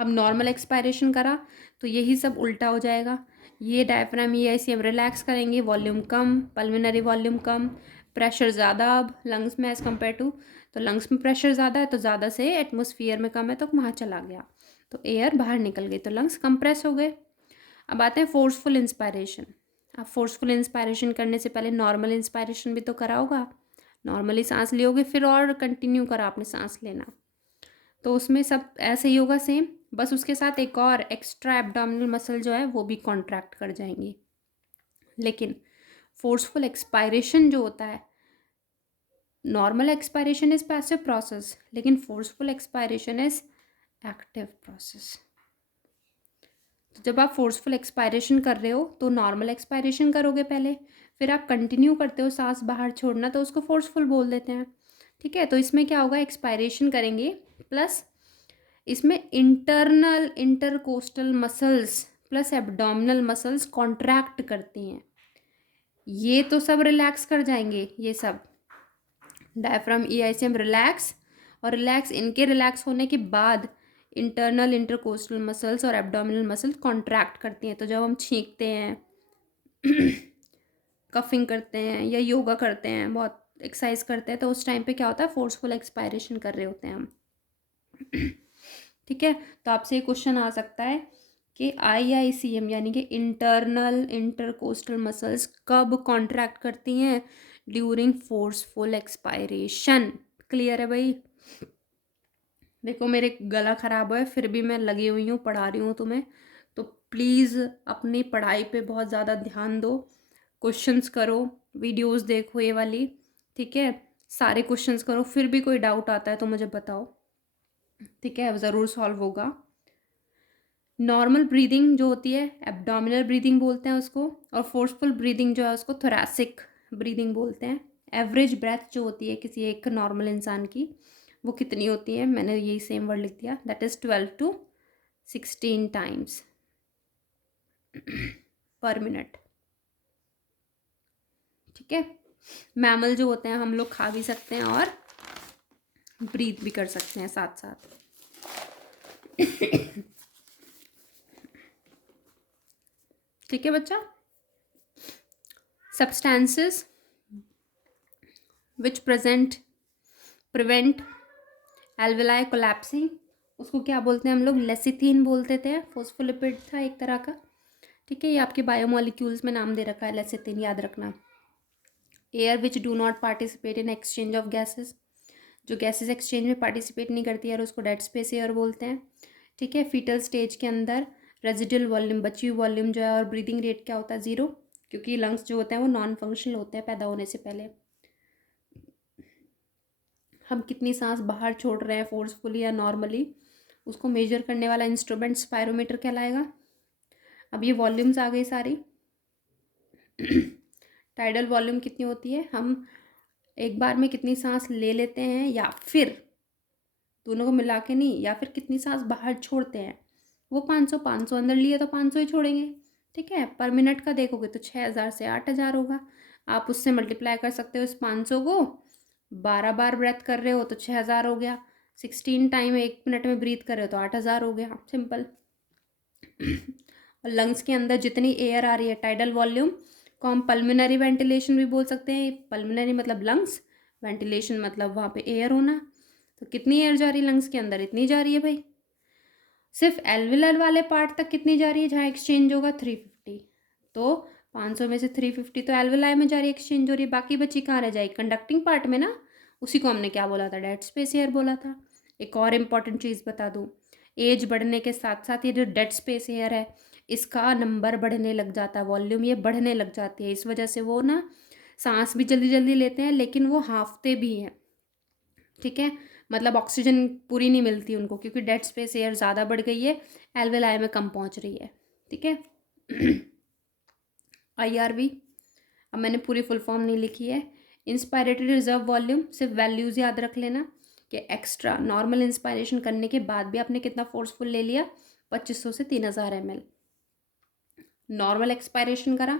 अब नॉर्मल एक्सपायरेशन करा तो यही सब उल्टा हो जाएगा। ये डायफ्राम ये ऐसे हम रिलैक्स करेंगे, वॉल्यूम कम, पल्मोनरी वॉल्यूम कम, प्रेशर ज़्यादा अब लंग्स में एज़ कम्पेयर टू, तो लंग्स में प्रेशर ज़्यादा है तो ज़्यादा से एटमोसफियर में कम है तो वहाँ चला गया, तो एयर बाहर निकल गई, तो लंग्स कंप्रेस हो गए। अब आते हैं फोर्सफुल इंस्पायरेशन। अब फोर्सफुल इंस्पायरेशन करने से पहले नॉर्मल इंस्पायरेशन भी तो करा होगा, नॉर्मली सांस लियोगे फिर और कंटिन्यू करा आपने सांस लेना, तो उसमें सब ऐसे ही होगा सेम, बस उसके साथ एक और एक्स्ट्रा एब्डोमिनल मसल जो है वो भी कॉन्ट्रैक्ट कर जाएंगी। लेकिन फोर्सफुल एक्सपायरेशन जो होता है normal expiration is passive process, लेकिन forceful expiration is active process. तो जब आप फोर्सफुल एक्सपायरेशन कर रहे हो तो नॉर्मल एक्सपायरेशन करोगे पहले, फिर आप कंटिन्यू करते हो सांस बाहर छोड़ना, तो उसको फोर्सफुल बोल देते हैं। ठीक है, तो इसमें क्या होगा, एक्सपायरेशन करेंगे प्लस इसमें internal intercostal muscles plus abdominal muscles contract करती हैं, ये तो सब रिलैक्स कर जाएंगे। ये सब डायफ्राम ईआईसीएम रिलैक्स, और रिलैक्स इनके रिलैक्स होने के बाद इंटरनल इंटरकोस्टल मसल्स और एब्डोमिनल मसल्स कॉन्ट्रैक्ट करती हैं। तो जब हम छींकते हैं कफिंग करते हैं या योगा करते हैं, बहुत एक्सरसाइज करते हैं, तो उस टाइम पे क्या होता है, फोर्सफुल एक्सपायरेशन कर रहे होते हैं हम। ठीक है, तो आपसे ये क्वेश्चन आ सकता है कि आईआईसीएम यानी कि इंटरनल इंटरकोस्टल मसल्स कब कॉन्ट्रैक्ट करती हैं, ड्यूरिंग फोर्सफुल एक्सपायरेशन। क्लियर है भाई? देखो मेरे गला ख़राब है, फिर भी मैं लगी हुई हूँ, पढ़ा रही हूँ तुम्हें, तो प्लीज़ अपनी पढ़ाई पे बहुत ज़्यादा ध्यान दो, क्वेश्चंस करो, वीडियोस देखो ये वाली, ठीक है, सारे क्वेश्चंस करो, फिर भी कोई डाउट आता है तो मुझे बताओ, ठीक है, ज़रूर सॉल्व होगा। नॉर्मल ब्रीदिंग जो होती है एब्डोमिनल ब्रीदिंग बोलते हैं उसको, और फोर्सफुल ब्रीदिंग जो है उसको थोरैसिक ब्रीदिंग बोलते हैं। एवरेज ब्रेथ जो होती है किसी एक नॉर्मल इंसान की, वो कितनी होती है, मैंने यही सेम वर्ड लिख दिया, दैट इज़ 12 to 16 टाइम्स पर मिनट। ठीक है, मैमल जो होते हैं हम लोग खा भी सकते हैं और ब्रीथ भी कर सकते हैं साथ साथ। ठीक है बच्चा, substances which prevent alveoli collapsing, उसको क्या बोलते हैं हम लोग, लेसिथीन बोलते थे, फोस्फोलिपिड था एक तरह का। ठीक है, ये आपके बायोमोलिक्यूल्स में नाम दे रखा है लेसिथीन, याद रखना। Air which do not participate in exchange of gases, जो गैसेस एक्सचेंज में पार्टिसिपेट नहीं करती है, और उसको डेड स्पेस एयर बोलते हैं। ठीक है, फीटल स्टेज के अंदर रेजिडुअल वॉल्यूम, बची हुई वॉल्यूम जो है, और ब्रीदिंग रेट क्या होता है, 0, क्योंकि लंग्स जो होते हैं वो नॉन फंक्शनल होते हैं पैदा होने से पहले। हम कितनी सांस बाहर छोड़ रहे हैं फोर्सफुली या नॉर्मली, उसको मेजर करने वाला इंस्ट्रूमेंट स्पायरोमीटर कहलाएगा। अब ये वॉल्यूम्स आ गई सारी। टाइडल वॉल्यूम कितनी होती है, हम एक बार में कितनी सांस ले लेते हैं, या फिर दोनों को मिला के नहीं, या फिर कितनी सांस बाहर छोड़ते हैं, वो 500 अंदर लिए तो 500 ही छोड़ेंगे। ठीक है, पर मिनट का देखोगे तो 6000 से 8000 होगा, आप उससे मल्टीप्लाई कर सकते हो इस 500 को, 12 बार ब्रेथ कर रहे हो तो 6000 हो गया, 16 टाइम 1 मिनट में ब्रीथ कर रहे हो तो 8000 हो गया, सिंपल। और लंग्स के अंदर जितनी एयर आ रही है, टाइडल वॉल्यूम को हम पल्मिनरी वेंटिलेशन भी बोल सकते हैं। पल्मिनरी मतलब लंग्स, वेंटिलेशन मतलब वहाँ पे एयर होना। तो कितनी एयर जा रही है लंग्स के अंदर, इतनी जा रही है भाई। सिर्फ एल्विलर वाले पार्ट तक कितनी जा रही है जहाँ एक्सचेंज होगा, 350। तो 500 में से 350 तो एल्विलाई में जा रही है, एक्सचेंज हो रही है, बाकी बची कहाँ रह जाएगी, कंडक्टिंग पार्ट में ना, उसी को हमने क्या बोला था, डेड स्पेस एयर बोला था। एक और इम्पॉर्टेंट चीज़ बता दूँ, एज बढ़ने के साथ साथ ये जो डेड स्पेस एयर है, इसका नंबर बढ़ने लग जाता है, वॉल्यूम ये बढ़ने लग जाती है, इस वजह से वो ना सांस भी जल्दी जल्दी लेते हैं, लेकिन वो हाँफते भी हैं। ठीक है, मतलब ऑक्सीजन पूरी नहीं मिलती उनको, क्योंकि डेड स्पेस एयर ज़्यादा बढ़ गई है, एल्वेलाई में कम पहुंच रही है। ठीक है, IRV, अब मैंने पूरी फुल फॉर्म नहीं लिखी है। इंस्पायरेटरी रिजर्व वॉल्यूम, सिर्फ वैल्यूज़ याद रख लेना कि एक्स्ट्रा नॉर्मल इंस्पायरेशन करने के बाद भी आपने कितना फोर्सफुल ले लिया, 2500 से 3000 ml। नॉर्मल एक्सपायरेशन करा,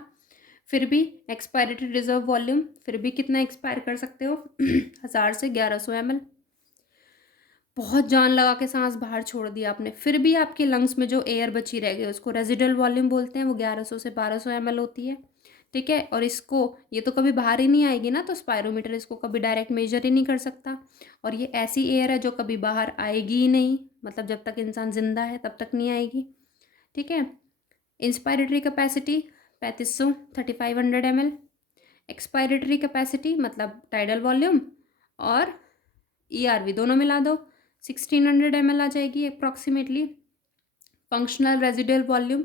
फिर भी एक्सपायरेटरी रिजर्व वॉल्यूम, फिर भी कितना एक्सपायर कर सकते हो, 1000 से 1100 ml। बहुत जान लगा के सांस बाहर छोड़ दिया आपने, फिर भी आपके लंग्स में जो एयर बची रह गई उसको रेजिडुअल वॉल्यूम बोलते हैं, वो 1100 से 1200 ml होती है। ठीक है, और इसको, ये तो कभी बाहर ही नहीं आएगी ना, तो स्पायरोमीटर इसको कभी डायरेक्ट मेजर ही नहीं कर सकता, और ये ऐसी एयर है जो कभी बाहर आएगी ही नहीं, मतलब जब तक इंसान जिंदा है तब तक नहीं आएगी। ठीक है, inspiratory capacity 3500 3500 ml, expiratory capacity मतलब टाइडल वॉल्यूम और ERV दोनों मिला दो, 1600 ml आ जाएगी अप्रॉक्सीमेटली। फंक्शनल रेजिडुअल वॉल्यूम,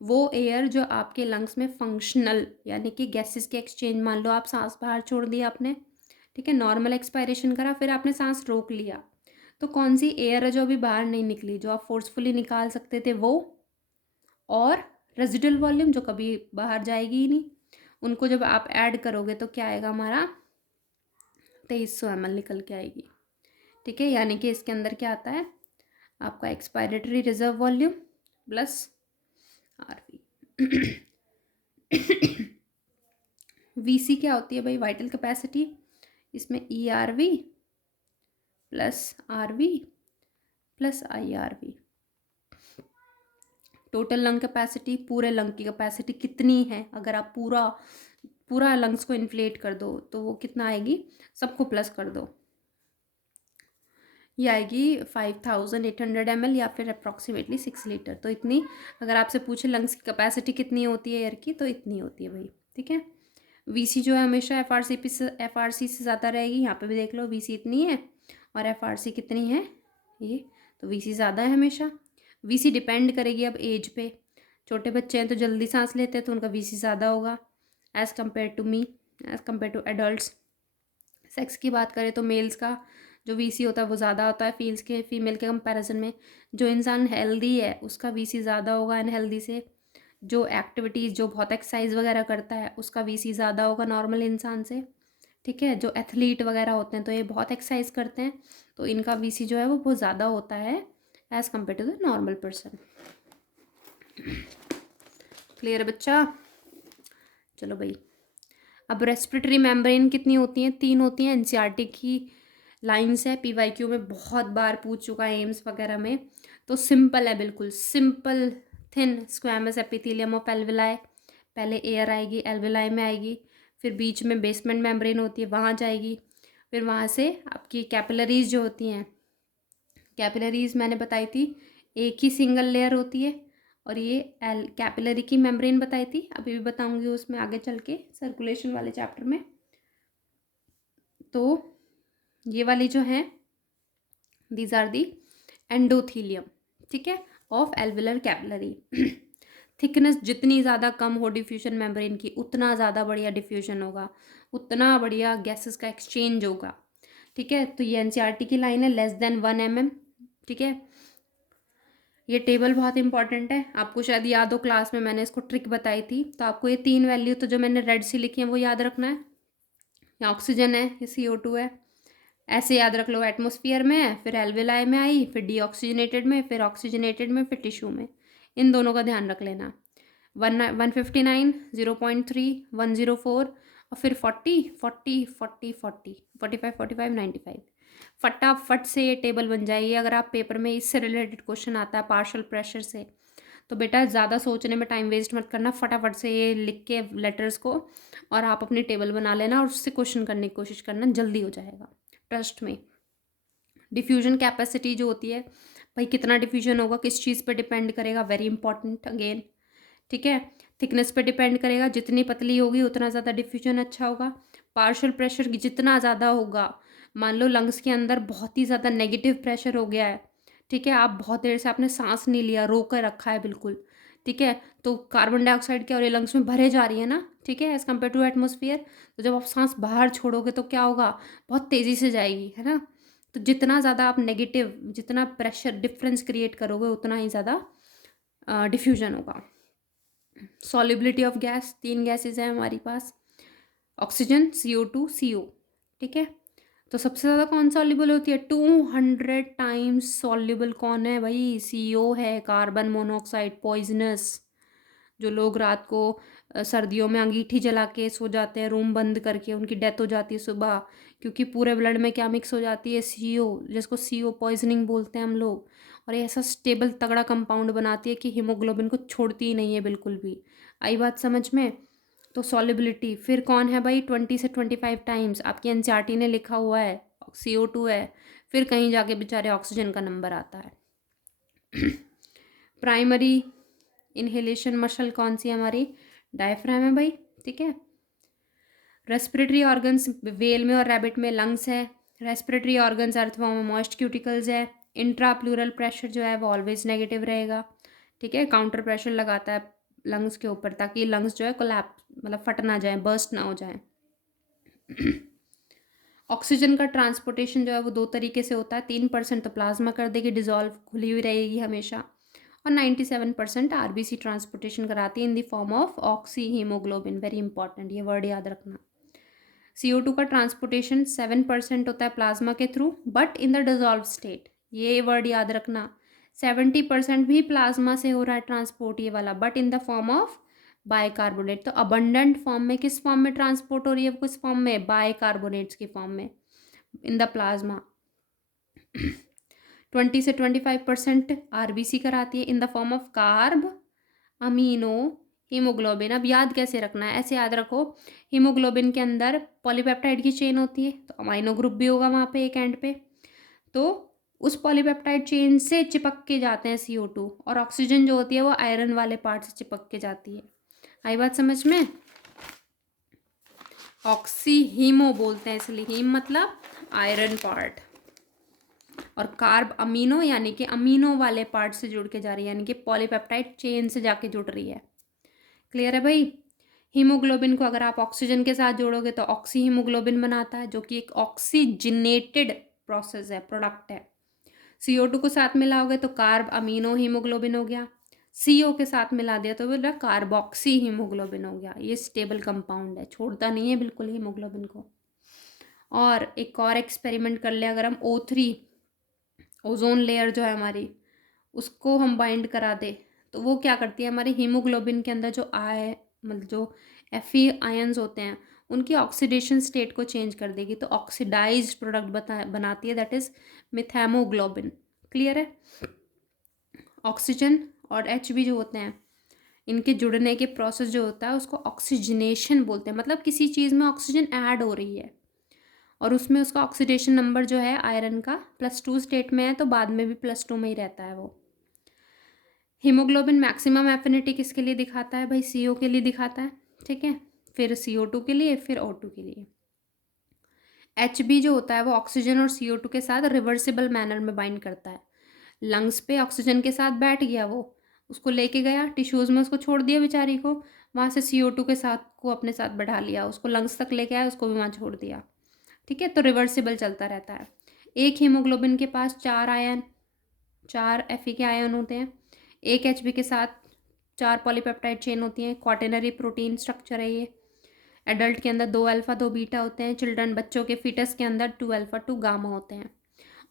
वो एयर जो आपके लंग्स में फंक्शनल यानी कि गैसेस के एक्सचेंज, मान लो आप सांस बाहर छोड़ दिया आपने, ठीक है, नॉर्मल एक्सपायरेशन करा, फिर आपने सांस रोक लिया, तो कौन सी एयर है जो अभी बाहर नहीं निकली, जो आप फोर्सफुली निकाल सकते थे वो, और रेजिडुअल वॉल्यूम जो कभी बाहर जाएगी ही नहीं, उनको जब आप ऐड करोगे तो क्या आएगा हमारा 2300 ml निकल के आएगी। ठीक है, यानी कि इसके अंदर क्या आता है आपका expiratory reserve volume plus RV. VC क्या होती है भाई, वाइटल कैपेसिटी, इसमें E R V plus R V plus I R V. Total lung capacity, पूरे लंग की कैपेसिटी कितनी है, अगर आप पूरा पूरा लंग्स को इन्फ्लेट कर दो तो वो कितना आएगी, सबको प्लस कर दो, ये आएगी 5800 ml या फिर अप्रॉक्सीमेटली 6 लीटर। तो इतनी, अगर आपसे पूछे लंग्स की कैपेसिटी कितनी होती है एयर की, तो इतनी होती है भाई। ठीक है, वीसी जो है हमेशा एफआरसी से ज़्यादा रहेगी, यहाँ पे भी देख लो वीसी इतनी है और एफआरसी कितनी है ये, तो वीसी ज़्यादा है हमेशा। वीसी डिपेंड करेगी अब एज पे, छोटे बच्चे हैं तो जल्दी सांस लेते हैं तो उनका वीसी ज़्यादा होगा as compare to me, as compare to adults. Sex की बात करें तो मेल्स का जो वीसी होता है वो ज़्यादा होता है फीमेल के कंपैरिजन में। जो इंसान हेल्दी है उसका वीसी ज़्यादा होगा अनहेल्दी से। जो एक्टिविटीज़, जो बहुत एक्सरसाइज वगैरह करता है उसका वीसी ज़्यादा होगा नॉर्मल इंसान से। ठीक है, जो एथलीट वगैरह होते हैं तो ये बहुत एक्सरसाइज करते हैं, तो इनका वीसी जो है वो बहुत ज़्यादा होता है as compare to the normal person. Clear है बच्चा? चलो भाई, अब रेस्पिरेटरी मेम्ब्रेन कितनी होती हैं, 3 होती हैं। एनसीईआरटी की लाइंस है, पीवाईक्यू में बहुत बार पूछ चुका है एम्स वगैरह में, तो सिंपल है, बिल्कुल simple. Thin squamous epithelium of alveoli, पहले एयर आएगी, एल्वेलाई में आएगी, फिर बीच में बेसमेंट मेम्ब्रेन होती है वहाँ जाएगी, फिर वहाँ से आपकी कैपिलरीज जो होती हैं, कैपिलरीज मैंने बताई थी एक ही सिंगल लेयर होती है, और ये कैपिलरी की मेम्ब्रेन बताई थी, अभी भी बताऊंगी उसमें आगे चल के सर्कुलेशन वाले चैप्टर में। तो ये वाली जो है दीज आर दी एंडोथीलियम, ठीक है, ऑफ एल्वेलर कैपिलरी। थिकनेस जितनी ज़्यादा कम हो डिफ्यूजन मेम्ब्रेन की, उतना ज़्यादा बढ़िया डिफ्यूजन होगा, उतना बढ़िया गैसेस का एक्सचेंज होगा। ठीक है, तो ये एनसीईआरटी की लाइन है, लेस देन 1 mm। ठीक है, ये टेबल बहुत इंपॉर्टेंट है, आपको शायद याद हो क्लास में मैंने इसको ट्रिक बताई थी। तो आपको ये 3 वैल्यू तो जो मैंने रेड से लिखी है वो याद रखना है। यहाँ ऑक्सीजन है, ये CO2 है, ऐसे याद रख लो, एटमॉस्फेयर में है, फिर एल्वेलाई में आई, फिर डीऑक्सीजनेटेड में, फिर ऑक्सीजनेटेड में, फिर टिश्यू में। इन दोनों का ध्यान रख लेना। 159, 0.3, 104 और फिर 40, 40, 40, 40, 45, 45, 95। फटाफट से ये टेबल बन जाएगी अगर आप पेपर में इससे रिलेटेड क्वेश्चन आता है पार्शियल प्रेशर से। तो बेटा ज़्यादा सोचने में टाइम वेस्ट मत करना, फटाफट से ये लिख के लेटर्स को और आप अपनी टेबल बना लेना और उससे क्वेश्चन करने की कोशिश करना, जल्दी हो जाएगा, ट्रस्ट में। डिफ्यूजन कैपेसिटी जो होती है भाई, कितना डिफ्यूजन होगा किस चीज़ पर डिपेंड करेगा, वेरी इंपॉर्टेंट अगेन। ठीक है, थिकनेस पे डिपेंड करेगा, जितनी पतली होगी उतना ज़्यादा डिफ्यूजन अच्छा होगा। पार्शियल प्रेशर जितना ज़्यादा होगा, मान लो लंग्स के अंदर बहुत ही ज़्यादा नेगेटिव प्रेशर हो गया है, ठीक है, आप बहुत देर से आपने सांस नहीं लिया, रोक कर रखा है बिल्कुल, ठीक है, तो कार्बन डाइऑक्साइड क्या और ये लंग्स में भरे जा रही है ना, ठीक है, एज़ कम्पेयर टू एटमोसफियर। तो जब आप सांस बाहर छोड़ोगे तो क्या होगा, बहुत तेज़ी से जाएगी, है ना। तो जितना ज़्यादा आप नेगेटिव, जितना प्रेशर डिफरेंस क्रिएट करोगे उतना ही ज़्यादा डिफ्यूजन होगा। सॉल्युबिलिटी ऑफ गैस, 3 गैसेज हैं हमारे पास, ऑक्सीजन, CO2, CO। ठीक है, तो सबसे ज़्यादा कौन सॉल्युबल होती है, 200 टाइम्स सॉल्युबल कौन है भाई, CO है, कार्बन मोनोऑक्साइड, पॉइजनस। जो लोग रात को सर्दियों में अंगीठी जला के सो जाते हैं रूम बंद करके, उनकी डेथ हो जाती है सुबह, क्योंकि पूरे ब्लड में क्या मिक्स हो जाती है, CO, जिसको CO पॉइजनिंग बोलते हैं हम लोग। और ये ऐसा स्टेबल तगड़ा कंपाउंड बनाती है कि हीमोग्लोबिन को छोड़ती ही नहीं है बिल्कुल भी। आई बात समझ में? तो सॉल्युबिलिटी फिर कौन है भाई, 20 से 25 टाइम्स, आपकी एनसीईआरटी ने लिखा हुआ है, CO2 है, फिर कहीं जाके बेचारे ऑक्सीजन का नंबर आता है। प्राइमरी इनहेलेशन मसल कौन सी है हमारी, डायफ्राम है भाई, ठीक है। रेस्पिरेटरी ऑर्गन्स वेल में और रैबिट में लंग्स है, रेस्पिरेटरी ऑर्गन्स अर्थवा में मॉइस्ट क्यूटिकल्स है। इंट्रा प्लूरल प्रेशर जो है वो ऑलवेज नेगेटिव रहेगा, ठीक है, काउंटर प्रेशर लगाता है लंग्स के ऊपर ताकि लंग्स जो है कोलैप्स, मतलब फट ना जाए, बर्स्ट ना हो जाए। ऑक्सीजन का ट्रांसपोर्टेशन जो है वो 2 तरीके से होता है। 3% तो प्लाज्मा कर देगी, डिज़ोल्व खुली हुई रहेगी हमेशा, और 97% आरबीसी ट्रांसपोर्टेशन कराती है in the form of oxy haemoglobin. Very important, ये वर्ड याद रखना। CO2 का ट्रांसपोर्टेशन 7% होता है प्लाज्मा के through, but in the dissolve state. ये वर्ड याद रखना, 70% भी प्लाज्मा से हो रहा है ट्रांसपोर्ट ये वाला, but in the form of bicarbonate. तो अबंडेंट फॉर्म में किस फॉर्म में ट्रांसपोर्ट हो रही है, किस फॉर्म में, बाइकार्बोनेट्स की फॉर्म में इन द प्लाज्मा। 20 से 25% आरबीसी कराती है in the form of carb amino haemoglobin. अब याद कैसे रखना है, ऐसे याद रखो, हीमोग्लोबिन के अंदर पॉलीपेप्टाइड की चेन होती है, तो अमाइनो ग्रुप भी होगा वहाँ पे एक एंड पे, तो उस पॉलीपेप्टाइड चेन से चिपक के जाते हैं CO2, और ऑक्सीजन जो होती है वो आयरन वाले पार्ट से चिपक के जाती है। आई बात समझ में? ऑक्सी हीमो बोलते हैं इसलिए, हीम मतलब आयरन पार्ट, और कार्ब अमीनो यानी कि अमीनो वाले पार्ट से जुड़ के जा रही है, यानी कि पॉलीपेप्टाइड चेन से जाके जुड़ रही है। क्लियर है भाई? हीमोग्लोबिन को अगर आप ऑक्सीजन के साथ जोड़ोगे तो ऑक्सी हीमोग्लोबिन बनाता है, जो कि एक ऑक्सीजनेटेड प्रोसेस है, प्रोडक्ट है। CO2 को साथ मिलाओगे तो कार्ब अमीनो हीमोग्लोबिन हो गया, CO के साथ मिला दिया तो बोला कार्बोक्सी हीमोग्लोबिन हो गया। ये स्टेबल कंपाउंड है, छोड़ता नहीं है बिल्कुल हीमोग्लोबिन को। और एक और एक्सपेरिमेंट कर ले, अगर हम O3 ओजोन लेयर जो है हमारी, उसको हम बाइंड करा दे तो वो क्या करती है, हमारे हीमोग्लोबिन के अंदर जो मतलब जो Fe आयंस होते हैं उनकी ऑक्सीडेशन स्टेट को चेंज कर देगी, तो ऑक्सीडाइज्ड प्रोडक्ट बनाती है, दैट इज मिथेमोग्लोबिन। क्लियर है? ऑक्सीजन और Hb जो होते हैं, इनके जुड़ने के प्रोसेस जो होता है उसको ऑक्सीजनेशन बोलते हैं। मतलब किसी चीज़ में ऑक्सीजन ऐड हो रही है और उसमें उसका ऑक्सीडेशन नंबर जो है आयरन का +2 स्टेट में है, तो बाद में भी +2 में ही रहता है वो। हीमोग्लोबिन मैक्सिमम एफिनिटी किसके लिए दिखाता है भाई? CO के लिए दिखाता है, ठीक है, फिर CO2 के लिए, फिर O2 के लिए। Hb जो होता है वो ऑक्सीजन और CO2 के साथ रिवर्सिबल मैनर में बाइंड करता है। लंग्स पे ऑक्सीजन के साथ बैठ गया वो, उसको लेके गया टिश्यूज़ में, उसको छोड़ दिया बेचारी को, वहाँ से CO2 के साथ को अपने साथ बढ़ा लिया, उसको लंग्स तक लेके आया, उसको भी वहाँ छोड़ दिया। ठीक है, तो रिवर्सिबल चलता रहता है। एक हीमोग्लोबिन के पास 4 Fe के आयन होते हैं, एक Hb के साथ 4 पॉलीपेप्टाइड चेन होती हैं, क्वाटरनरी प्रोटीन स्ट्रक्चर है ये। एडल्ट के अंदर 2 अल्फ़ा 2 बीटा होते हैं, चिल्ड्रन बच्चों के फीटस के अंदर 2 अल्फ़ा 2 गामा होते हैं।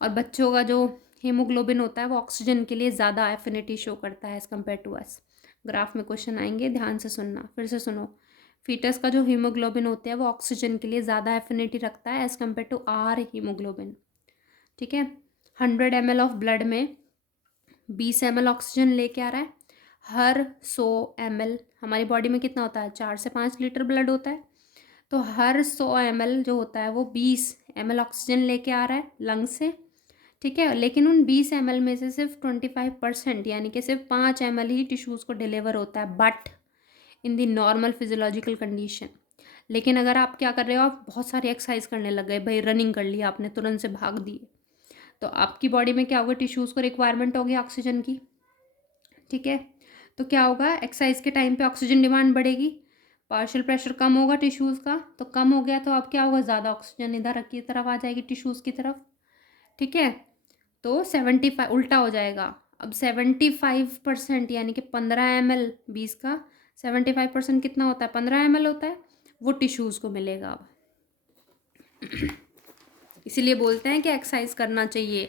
और बच्चों का जो हीमोग्लोबिन होता है वो ऑक्सीजन के लिए ज़्यादा एफिनिटी शो करता है as compare to us. Graph में क्वेश्चन आएंगे, ध्यान से सुनना, फिर से सुनो। फीटस का जो हीमोग्लोबिन होता है वो ऑक्सीजन के लिए ज़्यादा एफिनिटी रखता है as compare to our haemoglobin. ठीक है, 100 ml ऑफ ब्लड में 20 ml ऑक्सीजन लेके आ रहा है। हर 100 ml, हमारी बॉडी में कितना होता है, 4 से 5 लीटर ब्लड होता है, तो हर 100 ml जो होता है वो 20 ml ऑक्सीजन लेके आ रहा है लंग से। ठीक है, लेकिन उन 20 ml में से सिर्फ 25% यानी कि सिर्फ 5 ml ही टिश्यूज़ को डिलीवर होता है, but in the normal physiological condition. लेकिन अगर आप क्या कर रहे हो, आप बहुत सारी एक्सरसाइज करने लग गए भाई, रनिंग कर लिया आपने, तुरंत से भाग दिए, तो आपकी बॉडी में क्या होगा, टिश्यूज़ को रिक्वायरमेंट होगी ऑक्सीजन की। ठीक है, तो क्या होगा, एक्सरसाइज के टाइम पे ऑक्सीजन डिमांड बढ़ेगी, पार्शियल प्रेशर कम होगा टिश्यूज़ का, तो कम हो गया तो अब क्या होगा, ज़्यादा ऑक्सीजन इधर की तरफ आ जाएगी, टिश्यूज़ की तरफ। ठीक है, तो 75 उल्टा हो जाएगा। अब 75% यानी कि 15 ml 20 का 75% कितना होता है, 15 ml होता है, वो टिश्यूज़ को मिलेगा अब। इसीलिए बोलते हैं कि एक्सरसाइज करना चाहिए,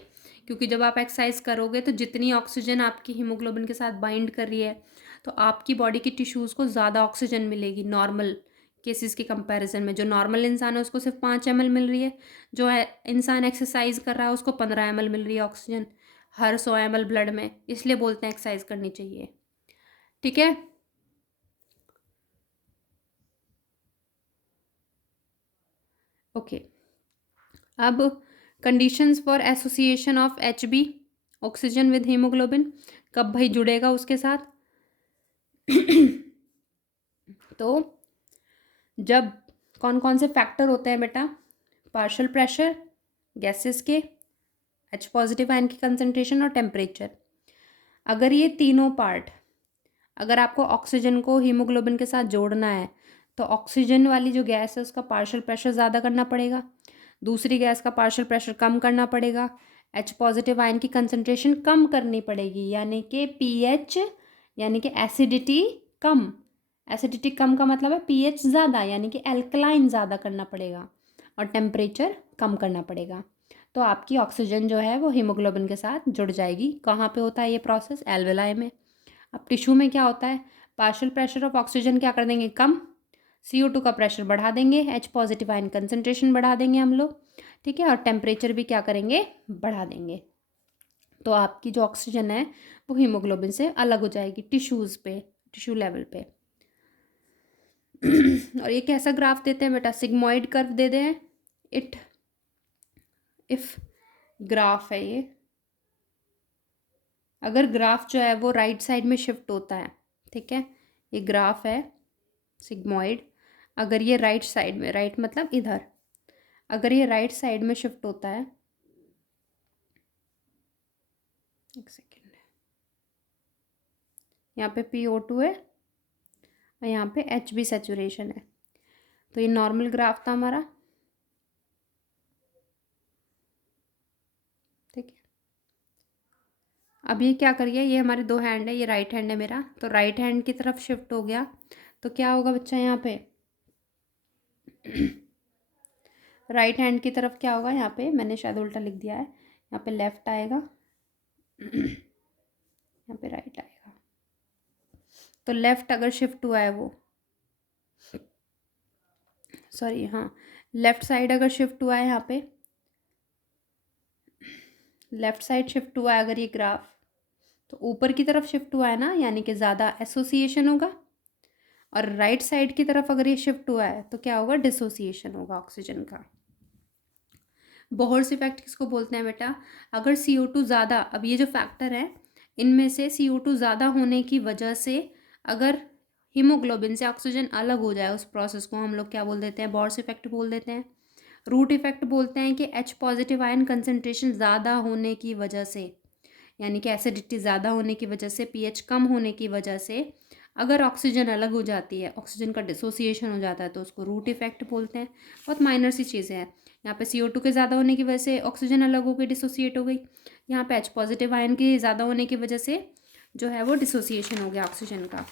क्योंकि जब आप एक्सरसाइज करोगे तो जितनी ऑक्सीजन आपकी हीमोग्लोबिन के साथ बाइंड कर रही है, तो आपकी बॉडी की टिश्यूज़ को ज़्यादा ऑक्सीजन मिलेगी नॉर्मल केसेस के कंपैरिजन में। जो नॉर्मल इंसान है उसको सिर्फ 5 ml मिल रही है, जो है इंसान एक्सरसाइज कर रहा है उसको 15 ml मिल रही है ऑक्सीजन हर 100 ml ब्लड में। इसलिए बोलते हैं एक्सरसाइज करनी चाहिए। ठीक है, ओके। अब conditions for association of Hb oxygen with haemoglobin, कब भाई जुड़ेगा उसके साथ तो जब कौन कौन से फैक्टर होते हैं बेटा, पार्शियल प्रेशर, गैसेस के, H पॉजिटिव आयन की कंसंट्रेशन और टेम्परेचर। अगर ये तीनों पार्ट, अगर आपको ऑक्सीजन को हीमोग्लोबिन के साथ जोड़ना है तो ऑक्सीजन वाली जो गैस है उसका पार्शियल प्रेशर ज़्यादा करना पड़ेगा, दूसरी गैस का पार्शियल प्रेशर कम करना पड़ेगा, H पॉजिटिव आयन की कंसंट्रेशन कम करनी पड़ेगी, यानी कि pH यानी कि एसिडिटी कम। एसिडिटी कम का मतलब है pH ज़्यादा, यानी कि एल्कलाइन ज़्यादा करना पड़ेगा और टेम्परेचर कम करना पड़ेगा। तो आपकी ऑक्सीजन जो है वो हीमोग्लोबिन के साथ जुड़ जाएगी। कहाँ पे होता है ये प्रोसेस? एल्वेलाई में। अब टिश्यू में क्या होता है? पार्शियल प्रेशर ऑफ ऑक्सीजन क्या कर देंगे? कम। CO2 का प्रेशर बढ़ा देंगे, H पॉजिटिव आयन कंसनट्रेशन बढ़ा देंगे हम लोग, ठीक है, और टेम्परेचर भी क्या करेंगे? बढ़ा देंगे। तो आपकी जो ऑक्सीजन है वो हीमोग्लोबिन से अलग हो जाएगी टिश्यूज़ पे, टिश्यू लेवल पे। और ये कैसा ग्राफ देते हैं बेटा? सिग्मोइड कर्व दे दें। इफ ग्राफ है ये, अगर ग्राफ जो है वो राइट साइड में शिफ्ट होता है, ठीक है, ये ग्राफ है सिग्मोइड, अगर ये राइट साइड में, राइट मतलब इधर, अगर ये राइट साइड में शिफ्ट होता है, एक सेकेंड, यहाँ पे PO2 है और यहाँ पे HB सेचुरेशन है, तो ये नॉर्मल ग्राफ था हमारा, ठीक है। अब ये क्या करिए, ये हमारे दो हैंड है, ये राइट हैंड है मेरा, तो राइट हैंड की तरफ शिफ्ट हो गया, तो क्या होगा बच्चा यहाँ पे? राइट हैंड की तरफ क्या होगा? यहाँ पे मैंने शायद उल्टा लिख दिया है, यहाँ पे लेफ्ट आएगा, यहाँ पे राइट आएगा। तो लेफ्ट अगर शिफ्ट हुआ है वो, सॉरी हाँ, लेफ्ट साइड अगर शिफ्ट हुआ है, यहाँ पे लेफ्ट साइड शिफ्ट हुआ है अगर ये ग्राफ, तो ऊपर की तरफ शिफ्ट हुआ है ना, यानी कि ज़्यादा एसोसिएशन होगा, और राइट साइड की तरफ अगर ये शिफ्ट हुआ है तो क्या होगा? डिसोसिएशन होगा ऑक्सीजन का। बोहर्स इफेक्ट किसको बोलते हैं बेटा? अगर CO2 ज़्यादा, अब ये जो फैक्टर है इनमें से CO2 ज़्यादा होने की वजह से अगर हीमोग्लोबिन से ऑक्सीजन अलग हो जाए, उस प्रोसेस को हम लोग क्या बोल देते हैं? बोहर्स इफेक्ट बोल देते हैं। रूट इफेक्ट बोलते हैं कि H पॉजिटिव आयन कंसनट्रेशन ज़्यादा होने की वजह से, यानी कि एसिडिटी ज़्यादा होने की वजह से, pH कम होने की वजह से अगर ऑक्सीजन अलग हो जाती है, ऑक्सीजन का डिसोसिएशन हो जाता है, तो उसको रूट इफेक्ट बोलते हैं। बहुत माइनर सी चीज़ें हैं। यहाँ पे CO2 के ज़्यादा होने की वजह से ऑक्सीजन अलग हो गई, डिसोसिएट हो गई। यहाँ पे H पॉजिटिव आयन के ज़्यादा होने की वजह से जो है वो डिसोसिएशन हो गया ऑक्सीजन का।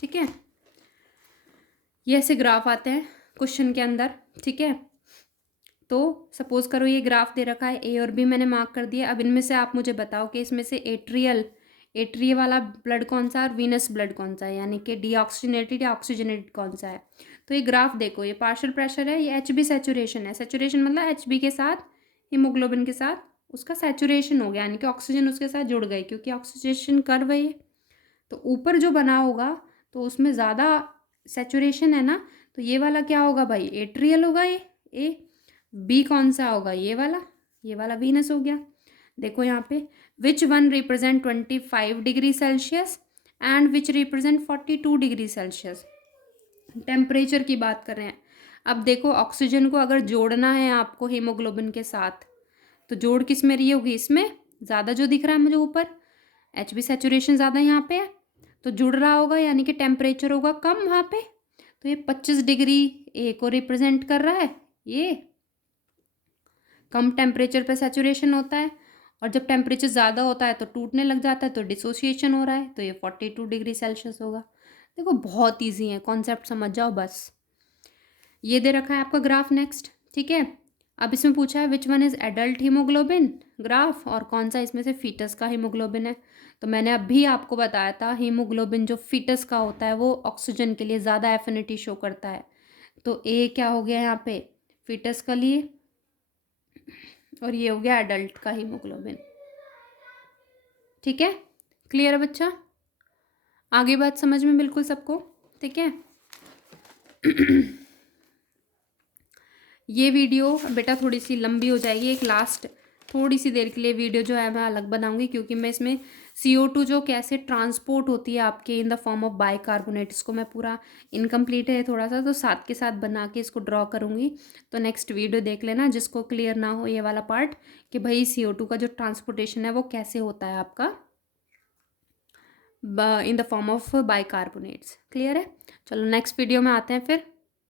ठीक है, ये ऐसे ग्राफ आते हैं क्वेश्चन के अंदर, ठीक है। तो सपोज करो ये ग्राफ दे रखा है, A और B मैंने मार्क कर दिया। अब इनमें से आप मुझे बताओ कि इसमें से एट्रियल वाला ब्लड कौन सा है और वीनस ब्लड कौन सा है, यानी कि डीऑक्सीजनेटेड या ऑक्सीजनेटेड कौन सा है। तो ये ग्राफ देखो, ये पार्शियल प्रेशर है, ये HB सेचुरेशन है। सेचुरेशन मतलब HB के साथ, हीमोग्लोबिन के साथ उसका सेचुरेशन हो गया, यानी कि ऑक्सीजन उसके साथ जुड़ गई, क्योंकि ऑक्सीडेशन कर्व है ये। तो ऊपर जो बना होगा तो उसमें ज़्यादा सेचुरेशन है ना, तो ये वाला क्या होगा भाई? एट्रियल होगा ये ए। बी कौन सा होगा? ये वाला वीनस हो गया। देखो यहाँ पे, which one represent 25 degree Celsius and which represent 42 degree Celsius. Temperature की बात कर रहे हैं। अब देखो, ऑक्सीजन को अगर जोड़ना है आपको हीमोग्लोबिन के साथ, तो जोड़ किस में रही होगी? इसमें ज़्यादा जो दिख रहा है मुझे ऊपर, HB सेचुरेशन ज़्यादा यहाँ पे है, तो जुड़ रहा होगा, यानी कि टेम्परेचर होगा कम वहाँ पे। तो ये 25 डिग्री ए को रिप्रेजेंट कर रहा है, ये कम टेम्परेचर पे सेचुरेशन होता है, और जब टेम्परेचर ज़्यादा होता है तो टूटने लग जाता है, तो डिसोसिएशन हो रहा है, तो ये 42 डिग्री सेल्सियस होगा। देखो बहुत ईजी है, कॉन्सेप्ट समझ जाओ बस। ये दे रखा है आपका ग्राफ नेक्स्ट, ठीक है। अब इसमें पूछा है which one is adult haemoglobin graph, और कौन सा इसमें से फीटस का हीमोग्लोबिन है। तो मैंने अभी आपको बताया था, हीमोग्लोबिन जो फीटस का होता है वो ऑक्सीजन के लिए ज़्यादा एफिनिटी शो करता है। तो ए क्या हो गया यहाँ पे? फीटस का लिए, और ये हो गया एडल्ट का हीमोग्लोबिन। ठीक है, क्लियर है बच्चा? आगे बात समझ में बिल्कुल सबको, ठीक है। ये वीडियो बेटा थोड़ी सी लंबी हो जाएगी, एक लास्ट थोड़ी सी देर के लिए वीडियो जो है मैं अलग बनाऊंगी, क्योंकि मैं इसमें CO2 जो कैसे ट्रांसपोर्ट होती है आपके in the form of bicarbonate, इसको मैं पूरा इनकम्प्लीट है थोड़ा सा, तो साथ के साथ बना के इसको ड्रॉ करूँगी। तो नेक्स्ट वीडियो देख लेना, जिसको क्लियर ना हो ये वाला पार्ट कि भाई CO2 का जो ट्रांसपोर्टेशन है वो कैसे होता है आपका in the form of bicarbonates. Clear है? चलो नेक्स्ट वीडियो में आते हैं फिर।